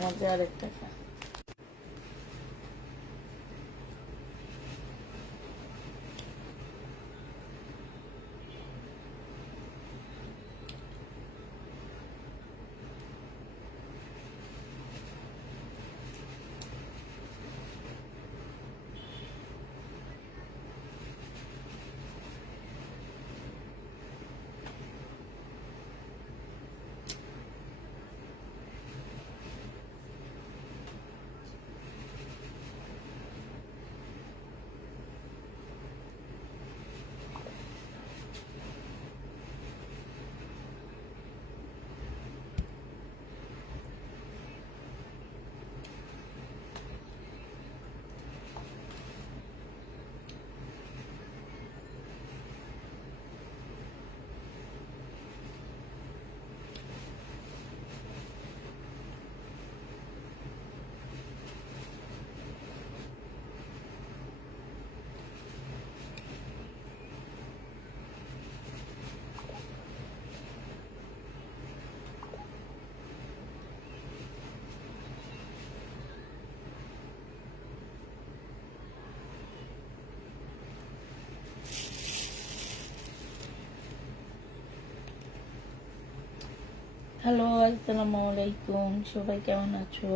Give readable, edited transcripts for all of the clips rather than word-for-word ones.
মজার একটা হ্যালো, আসসালামু আলাইকুম। সবাই কেমন আছো?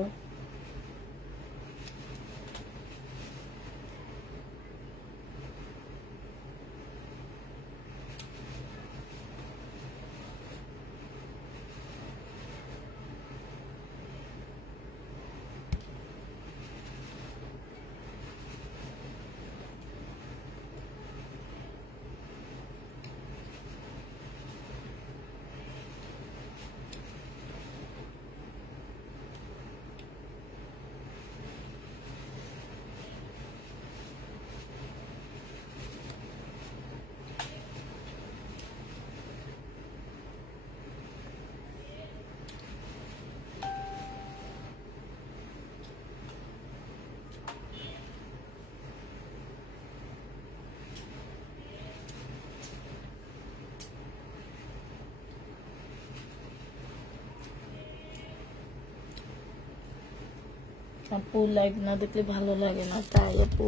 আপু লাইভ না দেখলে ভালো লাগে না, তাই আপু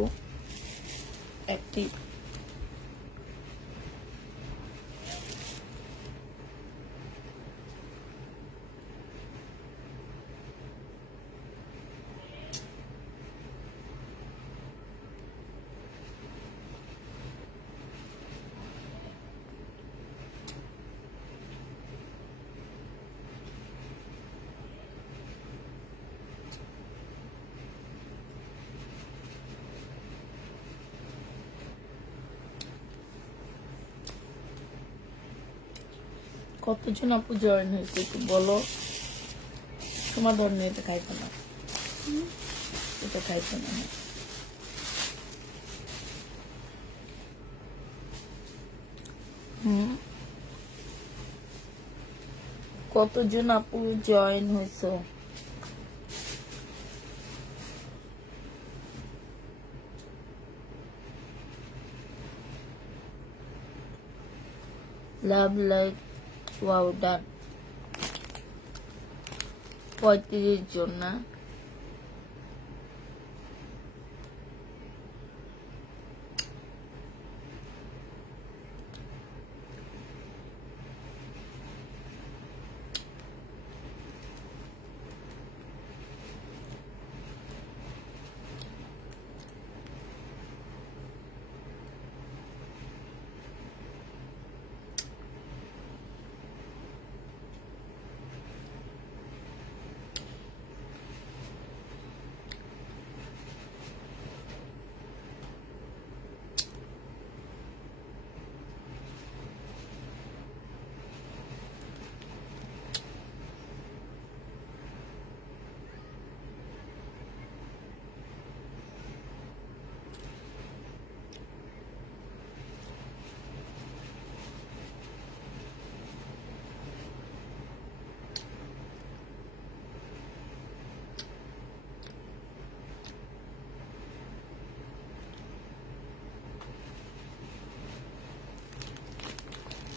একটি কতজন আপু জয়েন হয়েছে একটু বলো। সমাধান নিয়ে এটা খাইতো না, এটা খাইতো না। কতজন আপু জয়েন হয়েছে? লাভ লাইক ওয়াও ডান 35 জন না?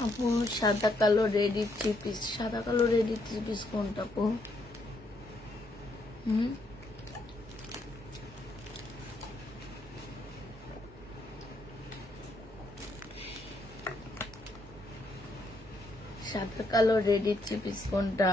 আপু সাদা কালো রেডি 3 পিস, সাদা কালো রেডি 3 পিস কোনটা আপু? সাদা কালো রেডি 3 পিস কোনটা?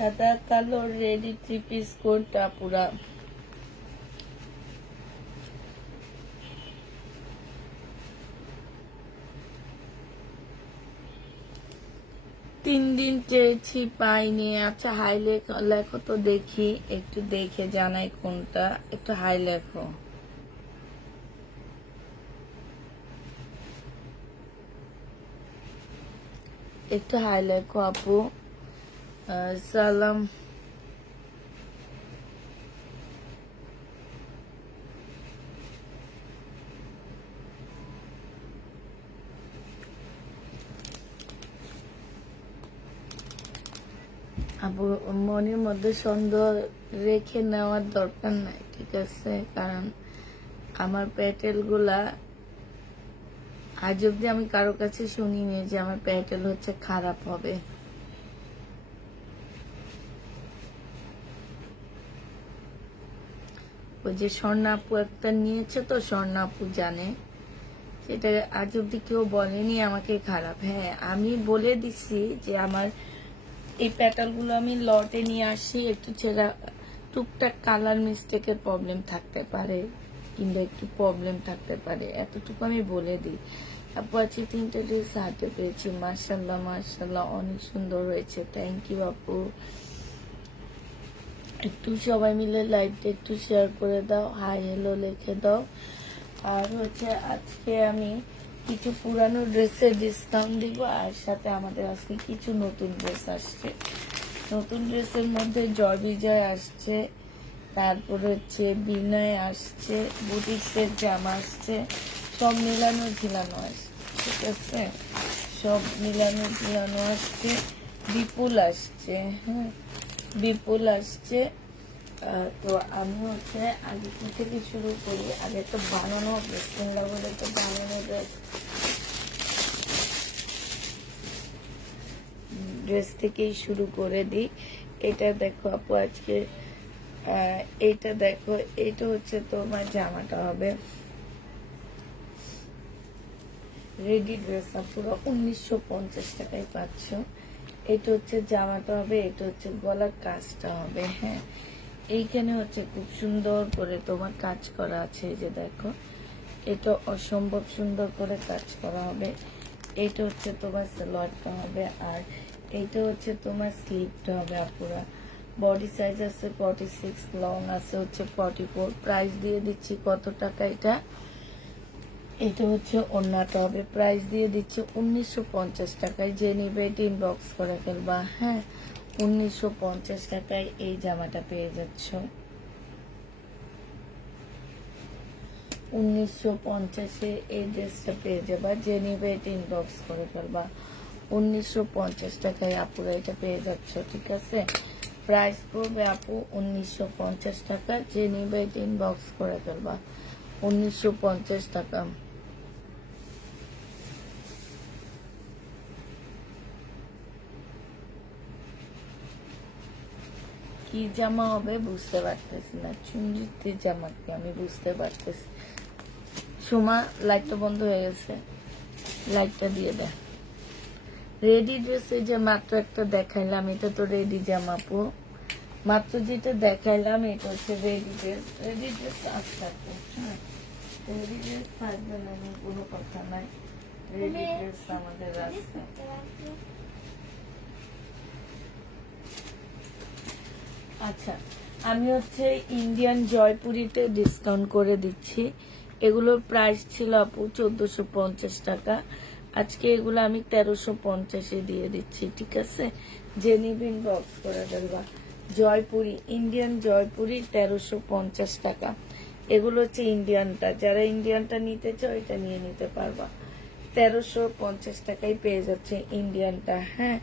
সাদা কালো রেডি 3 পিস কোনটা পুরা? 3 দিন চেয়েছি পাইনি। আচ্ছা হাই লেখো তো দেখি, একটু দেখে জানাই কোনটা। একটু হাই লেখো, একটু হাই লেখো আপু। সালাম। আপু মনের মধ্যে সন্দেহ রেখে নেওয়ার দরকার নাই, ঠিক আছে? কারণ আমার প্যাটেল গুলা আজ অব্দি আমি কারো কাছে শুনিনি যে আমার প্যাটেল হচ্ছে খারাপ হবে। ওই যে স্বর্ণা আপু একটা নিয়েছে, তো স্বর্ণা আপু জানে সেটা। আজ অব্দি কেউ বলেনি আমাকে খারাপ। হ্যাঁ আমি বলে দিছি যে আমার এই প্যাটাল গুলো আমি লটে নিয়ে আসি, একটু ছেঁড়া টুকটাক কালার মিস্টেকের প্রবলেম থাকতে পারে, কিংবা একটু প্রবলেম থাকতে পারে, এতটুকু আমি বলে দিই। আপু আছে 3টা ড্রেস হাতে পেয়েছি, মাশাল্লাহ মাশাল্লাহ অনেক সুন্দর হয়েছে। থ্যাংক ইউ আপু। একটু সবাই মিলে লাইভটা একটু শেয়ার করে দাও, হাই হ্যালো লিখে দাও। আর হচ্ছে আজকে আমি কিছু পুরানো ড্রেসের ডিসকাউন্ট দিব, আর সাথে আমাদের আজকে কিছু নতুন ড্রেস আসছে। নতুন ড্রেসের মধ্যে জয় বিজয় আসছে, তারপর হচ্ছে বিনয় আসছে, বুটিক্সের জামা আসছে, সব মিলানো ঝিলানো আসছে, ঠিক আছে? সব মিলানো ঝিলানো আসছে। বিপুল আসছে, হ্যাঁ বিপুল আসছে। তো আমি হচ্ছে আগে থেকে শুরু করি। আগে তো বানানো বিসমিল্লাহ বলে তো বানানো ড্রেস থেকেই শুরু করে দিই। এটা দেখো আপু আজকে, এইটা দেখো, এইটা হচ্ছে তোমার জামাটা হবে রেডি ড্রেস, পুরো 1950 টাকায় পাচ্ছ। এটা হচ্ছে জামাটা হবে, এটা হচ্ছে গলার কাজটা হবে। হ্যাঁ এইখানে হচ্ছে খুব সুন্দর করে তোমার কাজ করা আছে, এই যে দেখো, এটা অসম্ভব সুন্দর করে কাজ করা হবে। এইটা হচ্ছে তোমার সালোয়ারটা হবে, আর এইটা হচ্ছে তোমার স্লিভটা হবে। আপুরা বডি সাইজ আছে 46, লং আছে হচ্ছে 44। প্রাইস দিয়ে দিচ্ছি কত টাকা এটা? এটা হচ্ছে ওড়নাটা হবে, প্রাইস দিয়ে দিচ্ছি 1950 টাকায়। যে নিবে এটা ইনবক্স করে ফেলবা। হ্যাঁ 1950 টাকায় এই জামাটা পেয়ে যাচ্ছ। 1950-এ এই ড্রেসটা পেয়ে যাবা, যে নিবে এটা ইনবক্স করে ফেলবা। 1950 টাকায় আপুরা এটা পেয়ে যাচ্ছ, ঠিক আছে? প্রাইস পড়বে আপু 1950 টাকা, যে নিবে এটা ইনবক্স করে ফেলবা। 1950 টাকা। কি জামা হবে বুঝতে পারতেছি না, চুনজিতে জামা কি আমি বুঝতে পারতেছি। সোমা লাইটটা বন্ধ হয়ে গেছে, লাইটটা দিয়ে দেয়। রেডি ড্রেস যে মাত্র একটা দেখাইলাম, এটা তো রেডি জামা আপু। মাত্র যেটা দেখাইলাম এটা হচ্ছে রেডি ড্রেস। রেডি ড্রেস আসছে আপু, হ্যাঁ রেডি ড্রেস থাকবে না কোনো কথা নাই, রেডি ড্রেস আমাদের আসছে। আচ্ছা আমি হচ্ছে ইন্ডিয়ান জয়পুরিতে ডিসকাউন্ট করে দিচ্ছি। এগুলোর প্রাইস ছিল আপু 1450 টাকা, আজকে এগুলো আমি 1350-এ দিয়ে দিচ্ছি, ঠিক আছে? যে নিবেন বক্স করে ফেলবা। জয়পুরি, ইন্ডিয়ান জয়পুরি 1350 টাকা। এগুলো হচ্ছে ইন্ডিয়ানটা, যারা ইন্ডিয়ানটা নিতে চাও এটা নিয়ে নিতে পারবা। 1350 টাকায় পেয়ে যাচ্ছে ইন্ডিয়ানটা। হ্যাঁ,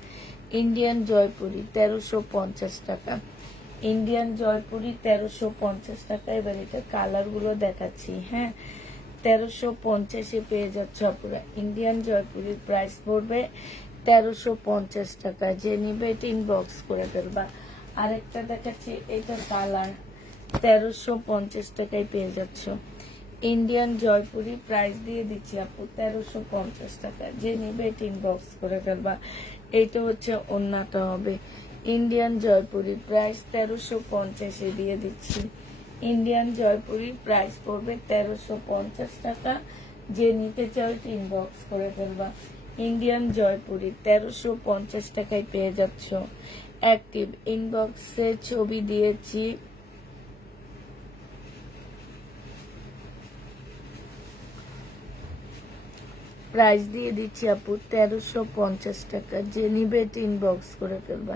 ইন্ডিয়ান জয়পুরি 1350 টাকা। ইন্ডিয়ান জয়পুরি 1350 টাকা। এবার এটা কালার গুলো দেখাচ্ছি। হ্যাঁ, 1350-এ পেয়ে যাচ্ছে পুরো ইন্ডিয়ান জয়পুরির প্রাইস পড়বে 1350 টাকা। যে নিবে এটা ইনবক্স করে ফেলবা। আরেকটা দেখাচ্ছি, এটা কালার 1350 টাকায় পেয়ে যাচ্ছ। ইন্ডিয়ান জয়পুরি প্রাইস দিয়ে দিচ্ছি আপু 1350 টাকা। যে নিবে এটা ইনবক্স করে ফেলবা। এইটা হচ্ছে ওন্নাটা হবে। ইন্ডিয়ান জয়পুরি প্রাইস 1350-এ দিয়ে দিচ্ছি। ইন্ডিয়ান জয়পুরির প্রাইস পড়বে 1350 টাকা। যে নিতে চাও ইনবক্স করে ফেলবা। ইন্ডিয়ান জয়পুরি 1350 টাকায় পেয়ে যাচ্ছ। অ্যাক্টিভ ইনবক্সে ছবি দিয়েছি, প্রাইস দিয়ে দিচ্ছি আপু 1350 টাকা। যে নিবে ইনবক্স করে ফেলবা।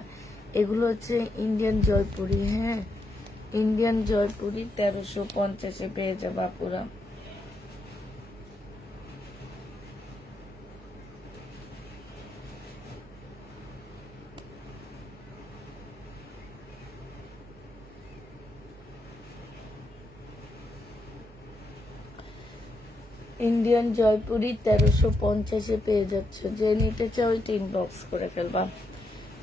এগুলো হচ্ছে ইন্ডিয়ান জয়পুরি। হ্যাঁ, ইন্ডিয়ান জয়পুরি 1350-এ পেয়ে যাবা পুরা। ইন্ডিয়ান জয়পুরি 1350-এ পেয়ে যাচ্ছ। যে নিতে চাও ওইটা ইনবক্স করে ফেলবা।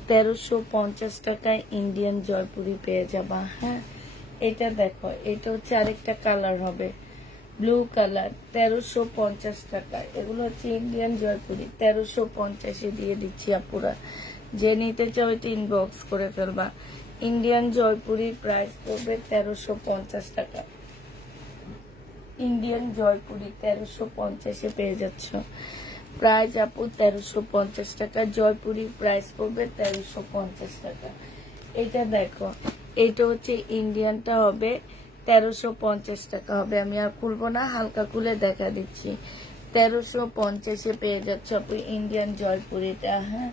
1350 টাকায় ইন্ডিয়ান জয়পুরি পেয়ে যাবা। হ্যাঁ, এটা দেখো, এটা হচ্ছে আরেকটা কালার হবে, ব্লু কালার 1350 টাকা। এগুলো হচ্ছে ইন্ডিয়ান জয়পুরি 1350-এ দিয়ে দিচ্ছি আপুরা। যে নিতে চাও এটা ইনবক্স করে ফেলবা। ইন্ডিয়ান জয়পুরির প্রাইস পড়বে 1350 টাকা। ইন্ডিয়ান জয়পুরি 1350-এ পেয়ে যাচ্ছ। প্রাইস আপু 1350 টাকা। জয়পুরি প্রাইস পড়বে 1350 টাকা। এটা দেখো, এটা হচ্ছে ইন্ডিয়ানটা হবে 1350 টাকা হবে। আমি আর খুলবো না, হালকা খুলে দেখা দিচ্ছি। 1350-এ পেয়ে যাচ্ছ আপু ইন্ডিয়ান জয়পুরিটা। হ্যাঁ,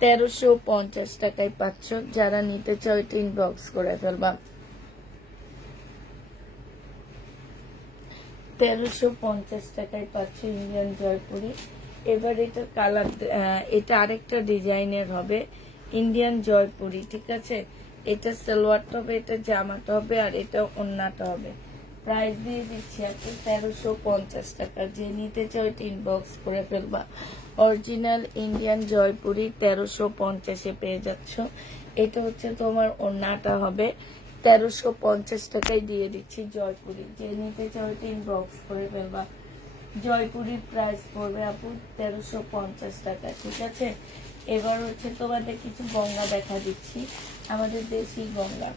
1350 টাকায় পাচ্ছ। যারা নিতে চাও এটা ইনবক্স করে ফেলবা। 1350 টাকায় পাচ্ছ ইন্ডিয়ান জয়পুরি। এবার এটা কালার, এটা আরেকটা ডিজাইনের হবে ইন্ডিয়ান জয়পুরি, ঠিক আছে? এটা সালোয়ারটা হবে, এটা জামাটা হবে, আর এটা ওন্নাটা হবে। প্রাইস দিয়ে দিচ্ছি আপনি 1350 টাকা। যে নিতে চাও এটা ইনবক্স করে ফেলবা। অরিজিনাল ইন্ডিয়ান জয়পুরি 1350-এ পেয়ে যাচ্ছ। এটা হচ্ছে তোমার ওন্নাটা হবে। 1350 টাকায় দিয়ে দিচ্ছি জয়পুরি। যে নিতে চাও এটা ইনবক্স করে ফেলবা। জয়পুরির প্রাইস পড়বে আপু 1350 টাকা, ঠিক আছে? এবার হচ্ছে তোমাদের কিছু গঙ্গা দেখা দিচ্ছি। আমাদের দেশি গঙ্গা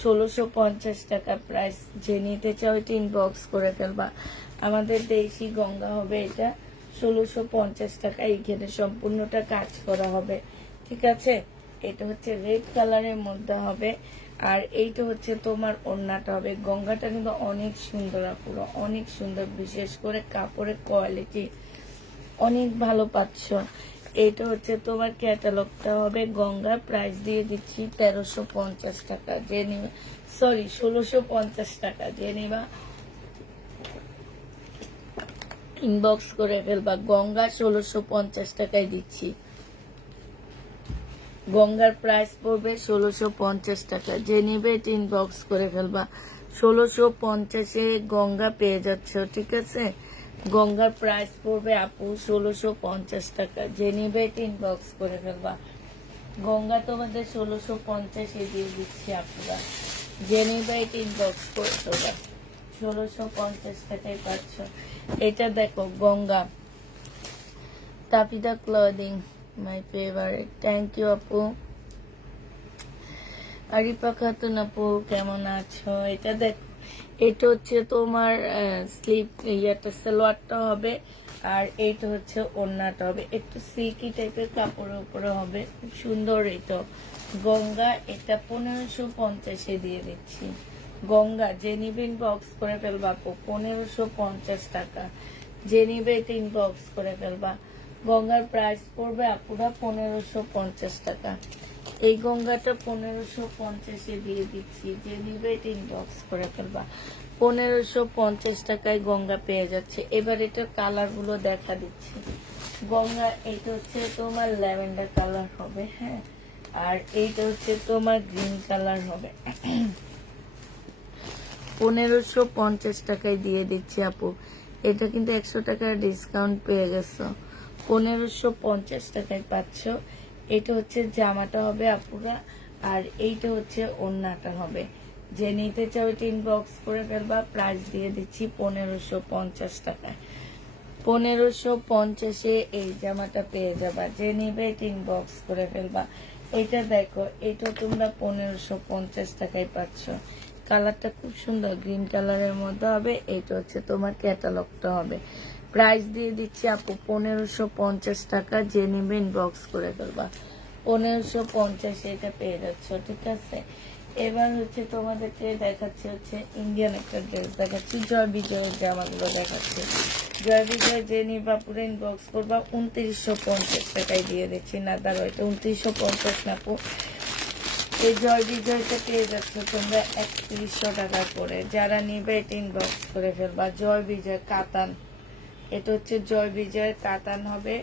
1650 টাকা প্রাইস। যে নিতে চাও এটা ইনবক্স করে ফেলবা। আমাদের দেশি গঙ্গা হবে এটা 1650 টাকা। এইখানে সম্পূর্ণটা কাজ করা হবে, ঠিক আছে? এটা হচ্ছে রেড কালারের মধ্যে হবে। আর এইটা হচ্ছে তোমার ওড়নাটা হবে। গঙ্গাটা কিন্তু অনেক সুন্দর আপুরা, অনেক সুন্দর। বিশেষ করে কাপড়ের কোয়ালিটি অনেক ভালো পাচ্ছ। এটা হচ্ছে তোমার ক্যাটালগটা হবে। গঙ্গা প্রাইস দিয়ে দিচ্ছি 1350 টাকা। যে নিবা, সরি 1650 টাকা। যে নিবা ইনবক্স করে ফেলবা। গঙ্গা 1650 টাকায় দিচ্ছি। গঙ্গার প্রাইস পড়বে 1650 টাকা। যে নিবে এটা ইনবক্স করে ফেলবা। 1650-এ গঙ্গা পেয়ে যাচ্ছ, ঠিক আছে? গঙ্গার প্রাইস পড়বে আপু 1650 টাকা। যে নিবে এটা ইনবক্স করে ফেলবা। গঙ্গা তোমাদের 1650-এ দিয়ে দিচ্ছি আপুরা। যে নিবে এটা ইনবক্স করে ফেলবা। 1650 টাকায় পাচ্ছ। এটা দেখো গঙ্গা, তাপিদা clothing, my favourite. Thank you আপু। আরিফা খাতুন আপু কেমন আছো? এটা দেখো, এটা হচ্ছে তোমার স্লিপ, ইয়াটা সালোয়ারটা হবে, আর এইটা হচ্ছে ওড়নাটা হবে। একটু সিল্কি টাইপের কাপড়ের উপরে হবে, খুব সুন্দর। এটা গঙ্গা, এটা 1550-এ দিয়ে দিচ্ছি। গঙ্গা যে নিবে ইনবক্স করে ফেলবা আপু 1550 টাকা। যে নিবে এটা ইনবক্স করে ফেলবা। গঙ্গার প্রাইস পড়বে আপুরা 1550 টাকা। এই গঙ্গাটা 1550-এ দিয়ে দিচ্ছি, যে নিবে এটা ইনবক্স করে ফেলবা। 1550 টাকায় গঙ্গা পেয়ে যাচ্ছে। এবার এটার কালার গুলো দেখা দিচ্ছি। গঙ্গা এটা হচ্ছে তোমার ল্যাভেন্ডার কালার হবে, হ্যাঁ, আর এইটা হচ্ছে তোমার গ্রিন কালার হবে। 1550 টাকায় দিয়ে দিচ্ছি আপু। এটা কিন্তু 100 টাকার ডিসকাউন্ট পেয়ে গেছো, 1550 টাকায় পাচ্ছ। এটা হচ্ছে জামাটা হবে আপুরা, আর এইটা হচ্ছে ওড়নাটা হবে। যে নিতে চাও এটা ইনবক্স করে ফেলবা। প্রাইস দিয়ে দিচ্ছি 1550 টাকায়। 1550-এ এই জামাটা পেয়ে যাবা। যে নিবে এটা ইনবক্স করে ফেলবা। এটা দেখো, এটা তোমরা 1550 টাকায় পাচ্ছ। কালারটা খুব সুন্দর, গ্রিন কালারের মধ্যে হবে। এটা হচ্ছে তোমার ক্যাটালগটা হবে। প্রাইস দিয়ে দিচ্ছি আপু 1550 টাকা। যে নিবে ইনবক্স করে ফেলবা। 1550 এটা পেয়ে যাচ্ছ, ঠিক আছে। এবার হচ্ছে তোমাদেরকে দেখাচ্ছি হচ্ছে ইন্ডিয়ান একটা ড্রেস দেখাচ্ছি। জয় বিজয়ের জামাগুলো দেখাচ্ছি। জয় বিজয় যে নিবা পুরো ইনবক্স করবা। 2950 টাকায় দিয়ে দিচ্ছি। না দাঁড়ো, এটা 2950 না আপু। এই জয় বিজয়টা পেয়ে যাচ্ছ তোমরা 3100 টাকা করে। যারা নিবে এটা ইনবক্স করে ফেলবা। জয় বিজয় কাতান, এটা হচ্ছে জয় বিজয়ের কাতান হবে।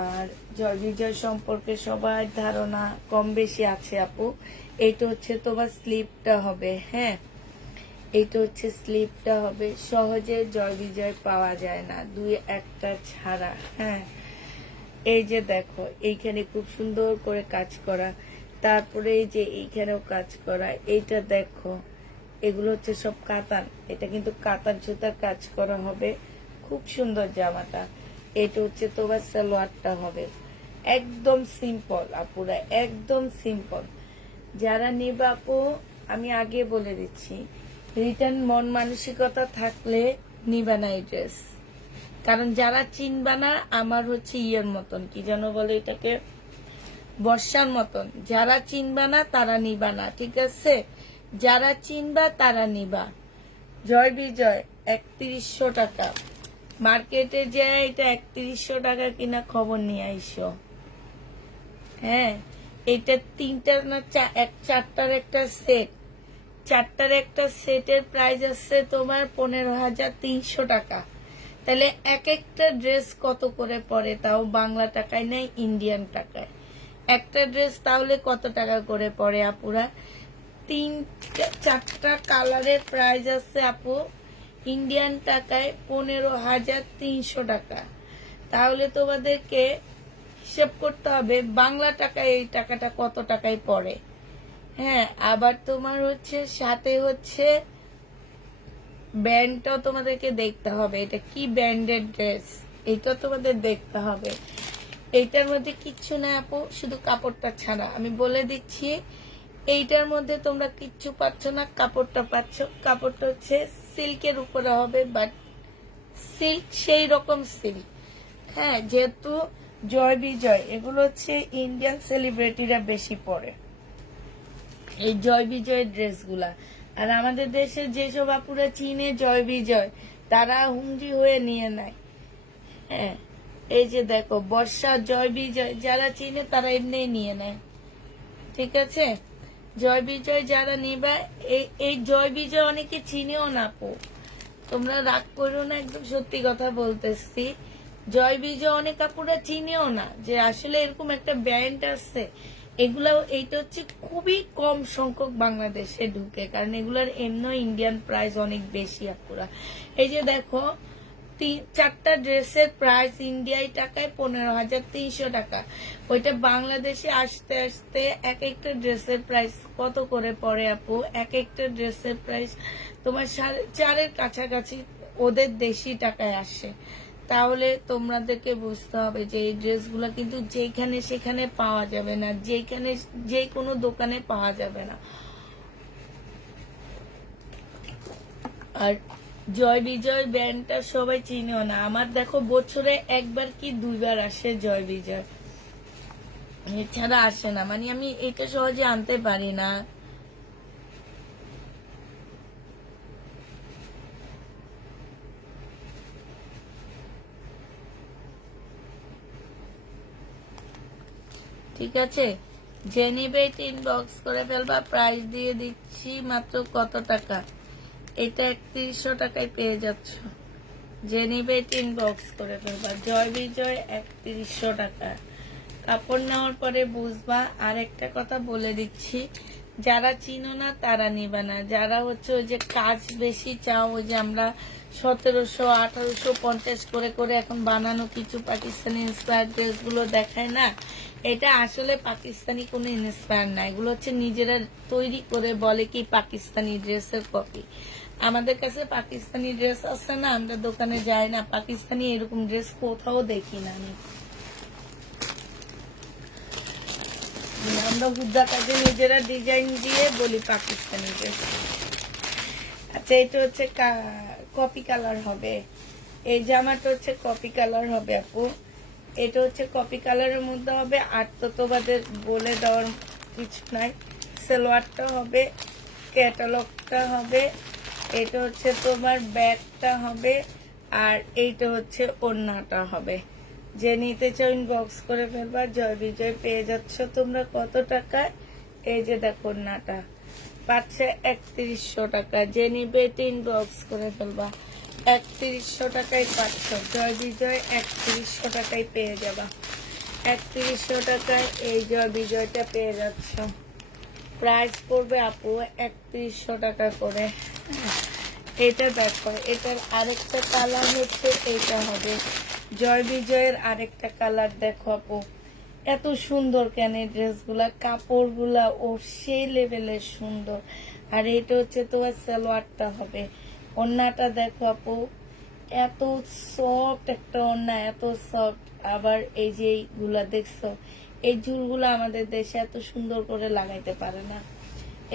আর জয় বিজয় সম্পর্কে সবার ধারণা কম বেশি আছে আপু। এইটা হচ্ছে তোমার স্লিপটা হবে, হ্যাঁ, এইটা হচ্ছে স্লিপটা হবে। সহজে জয় বিজয় পাওয়া যায় না, দুই একটা ছাড়া, হ্যাঁ। এই যে দেখো, এইখানে খুব সুন্দর করে কাজ করা, তারপরে এই যে এইখানেও কাজ করা। এইটা দেখো, এগুলো হচ্ছে সব কাতান। এটা কিন্তু কাতান সুতার কাজ করা হবে। খুব সুন্দর জামাটা। এটা হচ্ছে তোমার সালোয়ারটা হবে। একদম সিম্পল আপুরা, একদম সিম্পল। যারা নিবা আপু, আমি আগে বলে দিচ্ছি, রিটার্ন মন মানসিকতা থাকলে নিবা না এই ড্রেস। কারণ যারা চিনবা না, আমার হচ্ছে ইয়ের মতন, কি যেন বলে এটাকে, বর্ষার মতন। যারা চিনবা না তারা নিবা না, ঠিক আছে। যারা চিনবা তারা নিবা। জয় বিজয় 3100 টাকা। মার্কেটে যে এটা 3100 টাকা কিনা খবর নিয়ে আইসো, হ্যাঁ। এটা তিনটা না চারটার একটা সেট, চারটার একটা সেটের প্রাইস আছে তোমার 15,300 টাকা। তাহলে এক একটা ড্রেস কত করে পড়ে, তাও বাংলা টাকায় নেই, ইন্ডিয়ান টাকায়। একটা ড্রেস তাহলে কত টাকা করে পড়ে আপুরা? চারটা কালারের প্রাইস আছে আপু ইন্ডিয়ান টাকায় 15,300 টাকা। তাহলে তোমাদেরকে হিসেব করতে হবে বাংলা টাকায় এই টাকাটা কত টাকায় পড়ে, হ্যাঁ। আবার তোমার হচ্ছে সাথে হচ্ছে ব্যান্ডটাও তোমাদেরকে দেখতে হবে, এটা কি ব্যান্ডের ড্রেস, এটা তোমাদের দেখতে হবে। এইটার মধ্যে কিচ্ছু না আপু, শুধু কাপড়টা ছাড়া। আমি বলে দিচ্ছি, এইটার মধ্যে তোমরা কিচ্ছু পাচ্ছ না, কাপড়টা পাচ্ছ। কাপড়টা হচ্ছে সিল্কের উপরে হবে, বাট সিল্ক সেই রকম সিল্ক, হ্যাঁ। যেহেতু জয় বিজয় এগুলো হচ্ছে ইন্ডিয়ান সেলিব্রিটিরা বেশি পরে, এই জয় বিজয়ের ড্রেসগুলা। আর আমাদের দেশে যেসব আপুরা চিনে জয় বিজয়, তারা হুমজি হয়ে নিয়ে নেয়, হ্যাঁ। এই যে দেখো, বর্ষা জয় বিজয় যারা চিনে তারা এমনি নিয়ে নেয়, ঠিক আছে। জয় বিজয় যারা নিবা, এই জয় বিজয় অনেকে চিনেও না আপু, তোমরা রাগ করো না, একদম সত্যি কথা বলতেছি। জয় বিজয় অনেক আপুরা চিনেও না যে আসলে এরকম একটা ব্র্যান্ড আছে। এগুলা, এইটা হচ্ছে খুবই কম সংখ্যক বাংলাদেশে ঢুকে, কারণ এগুলার এমনি ইন্ডিয়ান প্রাইস অনেক বেশি আপুরা। এই যে দেখো, চারটা ড্রেসের প্রাইস ইন্ডিয়ায় টাকায় 15,300 টাকা। ওইটা বাংলাদেশে আসতে আসতে এক একটা ড্রেসের প্রাইস কত করে পড়ে আপু? এক একটা ড্রেসের প্রাইস তোমার 4.5-এর কাছাকাছি ওদের দেশি টাকায় আসে। তাহলে তোমাদেরকে বুঝতে হবে যে এই ড্রেসগুলো কিন্তু যেখানে সেখানে পাওয়া যাবে না, যেখানে যে কোনো দোকানে পাওয়া যাবে না। আর জয় বিজয় ব্র্যান্ডটা সবাই চিনেও না। আমার দেখো বছরে একবার কি দুইবার আসে জয় বিজয়, এছাড়া আসে না। মানে আমি এটা সহজে আনতে পারি না। ঠিক আছে? যে নিবে ইনবক্স করে ফেলবা। প্রাইস দিয়ে দিচ্ছি মাত্র কত টাকা? এটা 3100 টাকায় পেয়ে যাচ্ছ। যে নিবে ইনবক্স করে ফেলবা। জয় বিজয় 3100 টাকা। কাপড় নেওয়ার পরে বুঝবা। আর একটা কথা বলে দিচ্ছি, যারা চিনো না তারা নিবা না, যারা হচ্ছে ওই যে কাজ বেশি চাও, ওই যে আমরা 1700 1850 করে করে এখন বানানো কিছু পাকিস্তানি ইন্সপায়ার ড্রেসগুলো দেখায় না, এটা আসলে পাকিস্তানি কোনো ইন্সপায়ার না, এগুলো হচ্ছে নিজেরা তৈরি করে বলে কি পাকিস্তানি ড্রেসের কপি। আমাদের কাছে পাকিস্তানি ড্রেস আছে না, আমরা দোকানে যাই না, পাকিস্তানি এরকম ড্রেস কোথাও দেখি না আমি। আমরা হুদ্দা কাজে নিজেরা ডিজাইন দিয়ে বলি পাকিস্তানি ড্রেস। আচ্ছা, এটা হচ্ছে কপি কালার হবে। এই জামাটা হচ্ছে কপি কালার হবে আপু। এটা হচ্ছে কপি কালারের মধ্যে হবে। আর তো তোমাদের বলে দেওয়ার কিছু নাই। সালোয়ারটা হবে, ক্যাটালগটা হবে, এটা হচ্ছে তোমার ব্যাগটা হবে, আর এইটা হচ্ছে ওড়নাটা হবে। যে নিতে চাও ইনবক্স করে ফেলবা। জয় বিজয় পেয়ে যাচ্ছ তোমরা কত টাকায়? এই যে দেখো ওড়নাটা পাচ্ছে 3100 টাকা। যে নিবে ইনবক্স করে ফেলবা। 3100 টাকায় পাচ্ছ। জয় বিজয় 3100 টাকায় পেয়ে যাবা। 3100 টাকায় এই জয় বিজয়টা পেয়ে যাচ্ছ। প্রাইস পড়বে আপু 3100 টাকা করে। এটা দেখো, এটার আরেকটা কালার হচ্ছে এইটা হবে। জয় বিজয়ের আরেকটা কালার দেখো আপু, এত সুন্দর কেন ড্রেসগুলা, কাপড়গুলা ও সেই লেভেলের সুন্দর। আর এটা হচ্ছে তোমার সালোয়ারটা হবে। ওড়নাটা দেখো আপু, এত সফট একটা ওড়না, এত সফট। আবার এই যে এইগুলা দেখছো, এই ঝুলগুলো আমাদের দেশে এত সুন্দর করে লাগাইতে পারে না।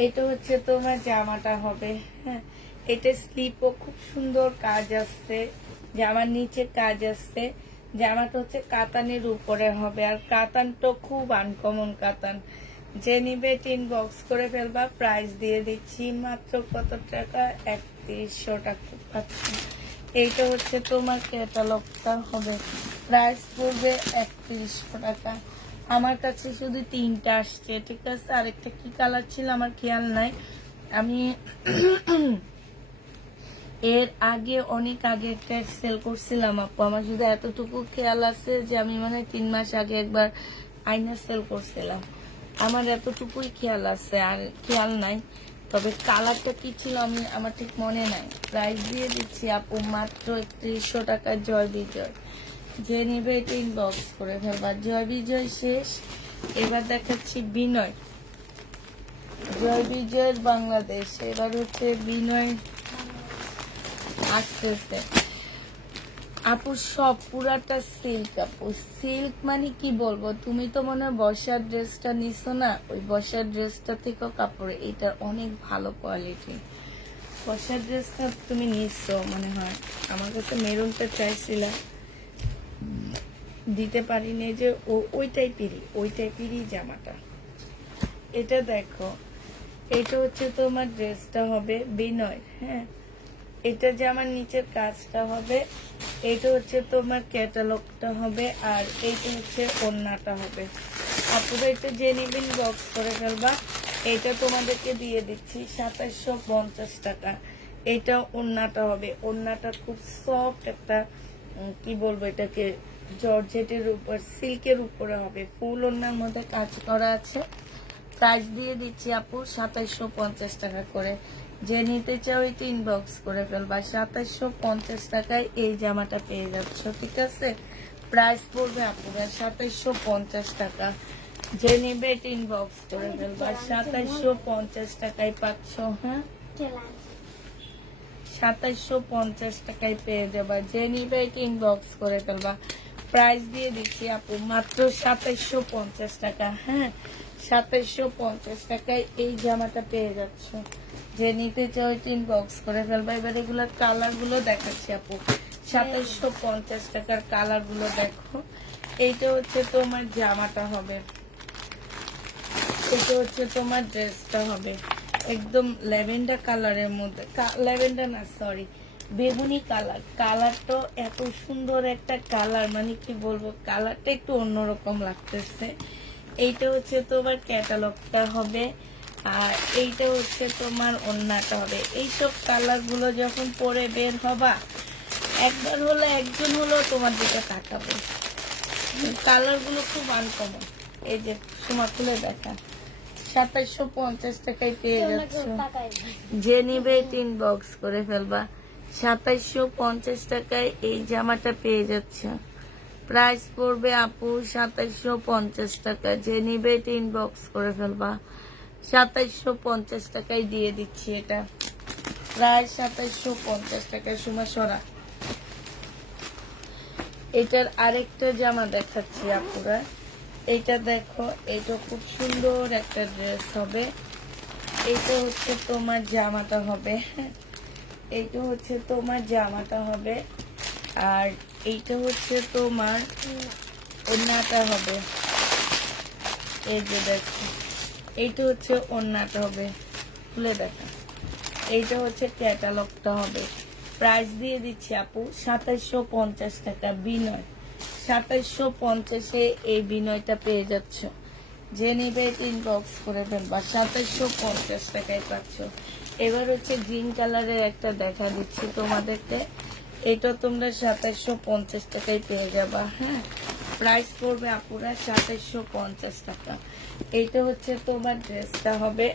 এটা হচ্ছে তোমার জামাটা হবে। হ্যাঁ, এটা স্লিপও খুব সুন্দর কাজ আসছে, জামার নিচে কাজ আসছে। জামাটা হচ্ছে কাতানের উপরে হবে, আর কাতানটা খুব আনকমন কাতান। যে নিবে ইনবক্স করে ফেলবা। প্রাইস দিয়ে দিচ্ছি মাত্র কত টাকা? 3100 টাকা পাচ্ছি। এইটা হচ্ছে তোমার ক্যাটালগটা হবে। প্রাইস পড়বে 3100 টাকা। আমার কাছে শুধু 3টা আসছে, ঠিক আছে? আরেকটা কি কালার ছিল আমার খেয়াল নাই। আমি এর আগে অনেক আগে একটা সেল করছিলাম আপু, আমার শুধু এতটুকু খেয়াল আছে যে আমি মানে 3 মাস আগে একবার আয়না সেল করছিলাম। আমার এতটুকুই খেয়াল আছে, আর খেয়াল নাই। তবে কালারটা কি ছিল আমার ঠিক মনে নাই। প্রাইস দিয়ে দিচ্ছি আপু মাত্র 3100 টাকা। জয় বিজয়। যে নেবে এটা ইনবক্স করে ফেলবা। জয় বিজয় শেষ, এবার দেখাচ্ছি বিনয়। জয় বিজয়ের বাংলাদেশ, এবার হচ্ছে বিনয় আসতেছে আপু। সব পুরাটা সিল্ক আপু। সিল্ক মানে কি বলবো, তুমি তো মনে হয় বর্ষার ড্রেসটা নিছো না, ওই বর্ষার ড্রেসটা থেকেও কাপড় এটার অনেক ভালো কোয়ালিটি। বর্ষার ড্রেসটা তুমি নিচ্ছো মনে হয়, আমার কাছে মেরুনটা চাইছিলাম, দিতে পারিনি। যে ওই টাইপেরই জামাটা। এটা দেখো, এটা হচ্ছে তোমার ড্রেসটা হবে বিনয়। হ্যাঁ, এটা জামার নিচের কাজটা হবে। এটা হচ্ছে তোমার ক্যাটালগটা হবে, আর এইটা হচ্ছে ওড়নাটা হবে। আপনারা এটা যে নেবেন বক্স করে ফেলবা। এটা তোমাদেরকে দিয়ে দিচ্ছি 2750 টাকা। এটা ওড়নাটা হবে। ওড়নাটা খুব সফট একটা, কি বলবো এটাকে, জর্জেটের উপর, সিল্কের উপরে হবে। ফুল ওড়নার মধ্যে কাজ করা আছে। প্রাইস দিয়ে দিচ্ছি আপু 2750 টাকা করে। যে নিতে চাও এটা ইনবক্স করে ফেলবা। 2750 টাকায় এই জামাটা পেয়ে যাচ্ছ, ঠিক আছে? প্রাইস পড়বে আপুরা 2750 টাকা। যে নেবে এটা ইনবক্স করে ফেলবা। 2750 টাকায় পাচ্ছ। হ্যাঁ, 2750 টাকায় পেয়ে যাবা। যে নিবে এটা ইনবক্স করে ফেলবা। প্রাইস দিয়ে দিচ্ছি আপু মাত্র 2750 টাকা। হ্যাঁ, 2750 টাকায় এই জামাটা পেয়ে যাচ্ছ। যে নিতে চাও ইনবক্স করে ফেলবা। এবার এগুলোর কালার গুলো দেখাচ্ছি আপু। 2750 টাকার কালার গুলো দেখো। এইটা হচ্ছে তোমার জামাটা হবে, এটা হচ্ছে তোমার ড্রেসটা হবে। একদম ল্যাভেন্ডার কালারের মধ্যে, ল্যাভেন্ডার না সরি, বেগুনি কালার। কালারটা এত সুন্দর একটা কালার, মানে কি বলবো, কালারটা একটু অন্যরকম লাগতেছে। এইটা হচ্ছে তোমার ক্যাটালগটা হবে, আর এইটা হচ্ছে তোমার ওড়নাটা হবে। এইসব কালার গুলো যখন পরে বের হবা, একবার হলো একজন হলো তোমার দিকে তাকাবে। কালার গুলো খুব আনকমন। এই যে সোমা খুলে দেখা, 2750 টাকায় পেয়ে যাচ্ছ। যে নিবে 3 বক্স করে ফেলবা। 2750 টাকায় এই জামাটা পেয়ে যাচ্ছ। প্রাইস পড়বে আপু 2750 টাকা। যে নিবে 3 বক্স করে ফেলবা। 2750 টাকায় দিয়ে দিচ্ছি এটা। প্রায় 2750 টাকায়। সুমা সরা। এটার আরেকটা জামা দেখাচ্ছি আপুরা। এইটা দেখো, এটা খুব সুন্দর একটা ড্রেস হবে। এইটা হচ্ছে তোমার জামাটা হবে, হ্যাঁ, এইটা হচ্ছে তোমার জামাটা হবে, আর এইটা হচ্ছে তোমার ওড়নাটা হবে। এই যে দেখো, এইটা হচ্ছে ওড়নাটা হবে, খুলে দেখা। এইটা হচ্ছে ক্যাটালগটা হবে। প্রাইস দিয়ে দিচ্ছি আপু 2750 টাকা। বিনয় 2750-এ এই বিনয়টা পেয়ে যাচ্ছ। যে নিবে 3 বক্স করে ফেলবা। 2750 টাকায় পাচ্ছ। এবার হচ্ছে গ্রিন কালারের একটা দেখা দিচ্ছি তোমাদেরকে। এটা তোমরা 2750 টাকায় পেয়ে যাবা, হ্যাঁ। প্রাইস পড়বে আপুরা 2750 টাকা। এইটা হচ্ছে তোমার ড্রেসটা হবে,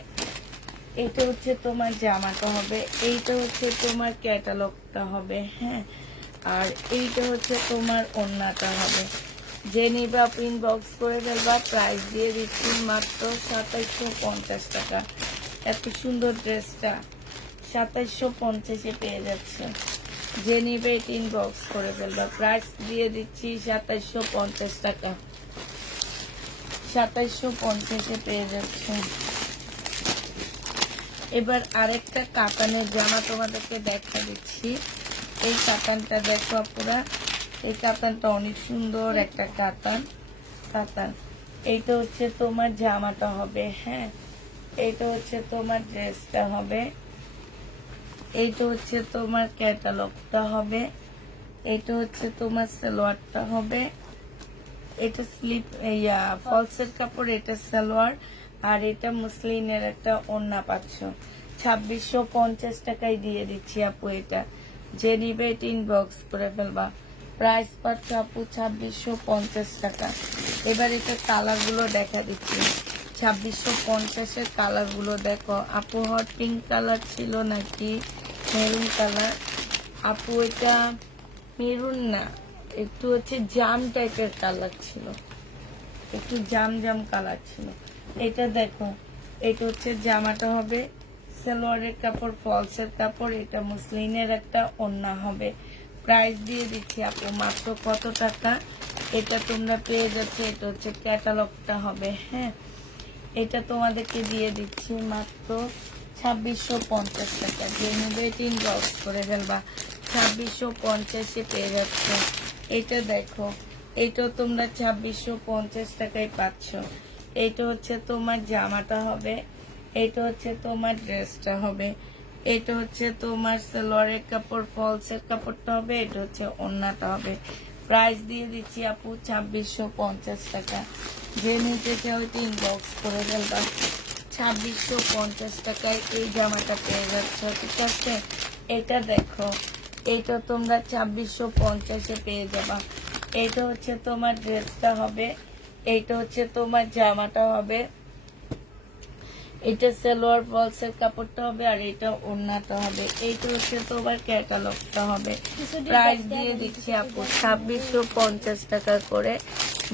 এইটা হচ্ছে তোমার জামাটা হবে, এইটা হচ্ছে তোমার ক্যাটালগটা হবে, হ্যাঁ, আর এইটা হচ্ছে তোমার ওড়নাটা হবে। যে নিবা পিন বক্স করে ফেলবা। প্রাইস দিয়ে দিচ্ছি মাত্র 2750 টাকা। এত সুন্দর ড্রেসটা 2750-এ পেয়ে যাচ্ছে। যে নিবে 3 বক্স করে ফেলবা। প্রাইস দিয়ে দিচ্ছি 2750 টাকা। 2750-এ পেয়ে যাচ্ছে। এবার আরেকটা কাতানের জামা তোমাদেরকে দেখা দিচ্ছি। এই কাতানটা দেখো আপুরা, এই কাতানটা অনেক সুন্দর একটা কাতান। এইটা হচ্ছে তোমার জামাটা হবে, হ্যাঁ, এইটা হচ্ছে তোমার ড্রেসটা হবে, এইটা হচ্ছে তোমার ক্যাটালগটা হবে, এইটা হচ্ছে তোমার সালোয়ারটা হবে। এটা স্লিপ ফলসের কাপড়, এটা সালোয়ার, আর এটা মুসলিনের একটা ওড়না পাচ্ছ। 2650 টাকায় দিয়ে দিচ্ছি আপু এটা। যে নিবে 3 বক্স করে ফেলবা। প্রাইস পাচ্ছ আপু 2650 টাকা। এবার এটা কালার গুলো দেখা দিচ্ছি। 2650-এর কালার গুলো দেখো আপু। হট পিঙ্ক কালার ছিল নাকি মেরুন কালার? আপু এটা মেরুন না, একটু হচ্ছে জাম টাইপের কালার ছিল, একটু জাম জাম কালার ছিল। এটা দেখো, এটা হচ্ছে জামাটা হবে, সালোয়ারের কাপড়, ফলসের কাপড়, এটা মুসলিনের একটা ওড়না হবে। প্রাইস দিয়ে দিচ্ছি আপু মাত্র কত টাকা? এটা তোমরা পেয়ে যাচ্ছে, এটা হচ্ছে ক্যাটালগটা হবে, হ্যাঁ, এটা তোমাদেরকে দিয়ে দিচ্ছি মাত্র 2650 টাকা। যে নেবে 3 বক্স করে ফেলবা। 2650-এ পেয়ে যাচ্ছে। এটা দেখো, এটা তোমরা 2650 টাকায় পাচ্ছ। এটা হচ্ছে তোমার জামাটা হবে, এটা হচ্ছে তোমার ড্রেসটা হবে, এটা হচ্ছে তোমার সালোয়ারের কাপড়, ফলসের কাপড়টা হবে, এটা হচ্ছে ওড়নাটা হবে। প্রাইস দিয়ে দিচ্ছি আপু 2650 টাকা। যে নিতে চাও 3 বক্স করে ফেলবা। 2650 টাকায় এই জামাটা পেয়ে যাচ্ছ, ঠিক আছে। এটা দেখো, এটা তোমরা 2650-এ পেয়ে যাবা। এটা হচ্ছে তোমার ড্রেসটা হবে, এইটা হচ্ছে তোমার জামাটা হবে, এটা সালোয়ার ফলসের কাপড়টা হবে, আর এটা ওড়নাটা হবে। এইটা হচ্ছে তোমার ক্যাটালগটা হবে। প্রাইস দিয়ে দিচ্ছি আপু 2650 টাকা করে।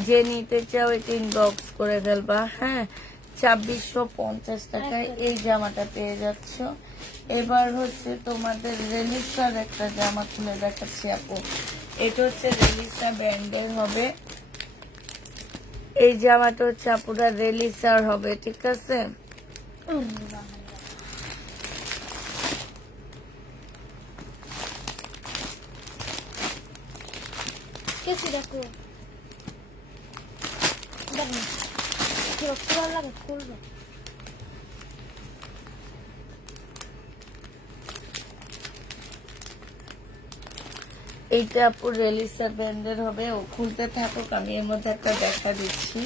যে নিতে চাও 3 বক্স করে ফেলবা, হ্যাঁ। 2650 টাকায় এই জামাটা পেয়ে যাচ্ছ। এবার হচ্ছে তোমাদের রেলিসার একটা জামা খুলে দেখাচ্ছি আপু। এটা হচ্ছে রেলিসা ব্র্যান্ডের হবে। এই জামাটা হচ্ছে আপুরা রেলিসার হবে, ঠিক আছে। कैसी रखो देखो जो पूरा लगा खोल लो এইটা আপু রেলিসা ব্র্যান্ডের হবে। ও খুলতে থাকুক, আমি এর মধ্যে একটা দেখা দিচ্ছি।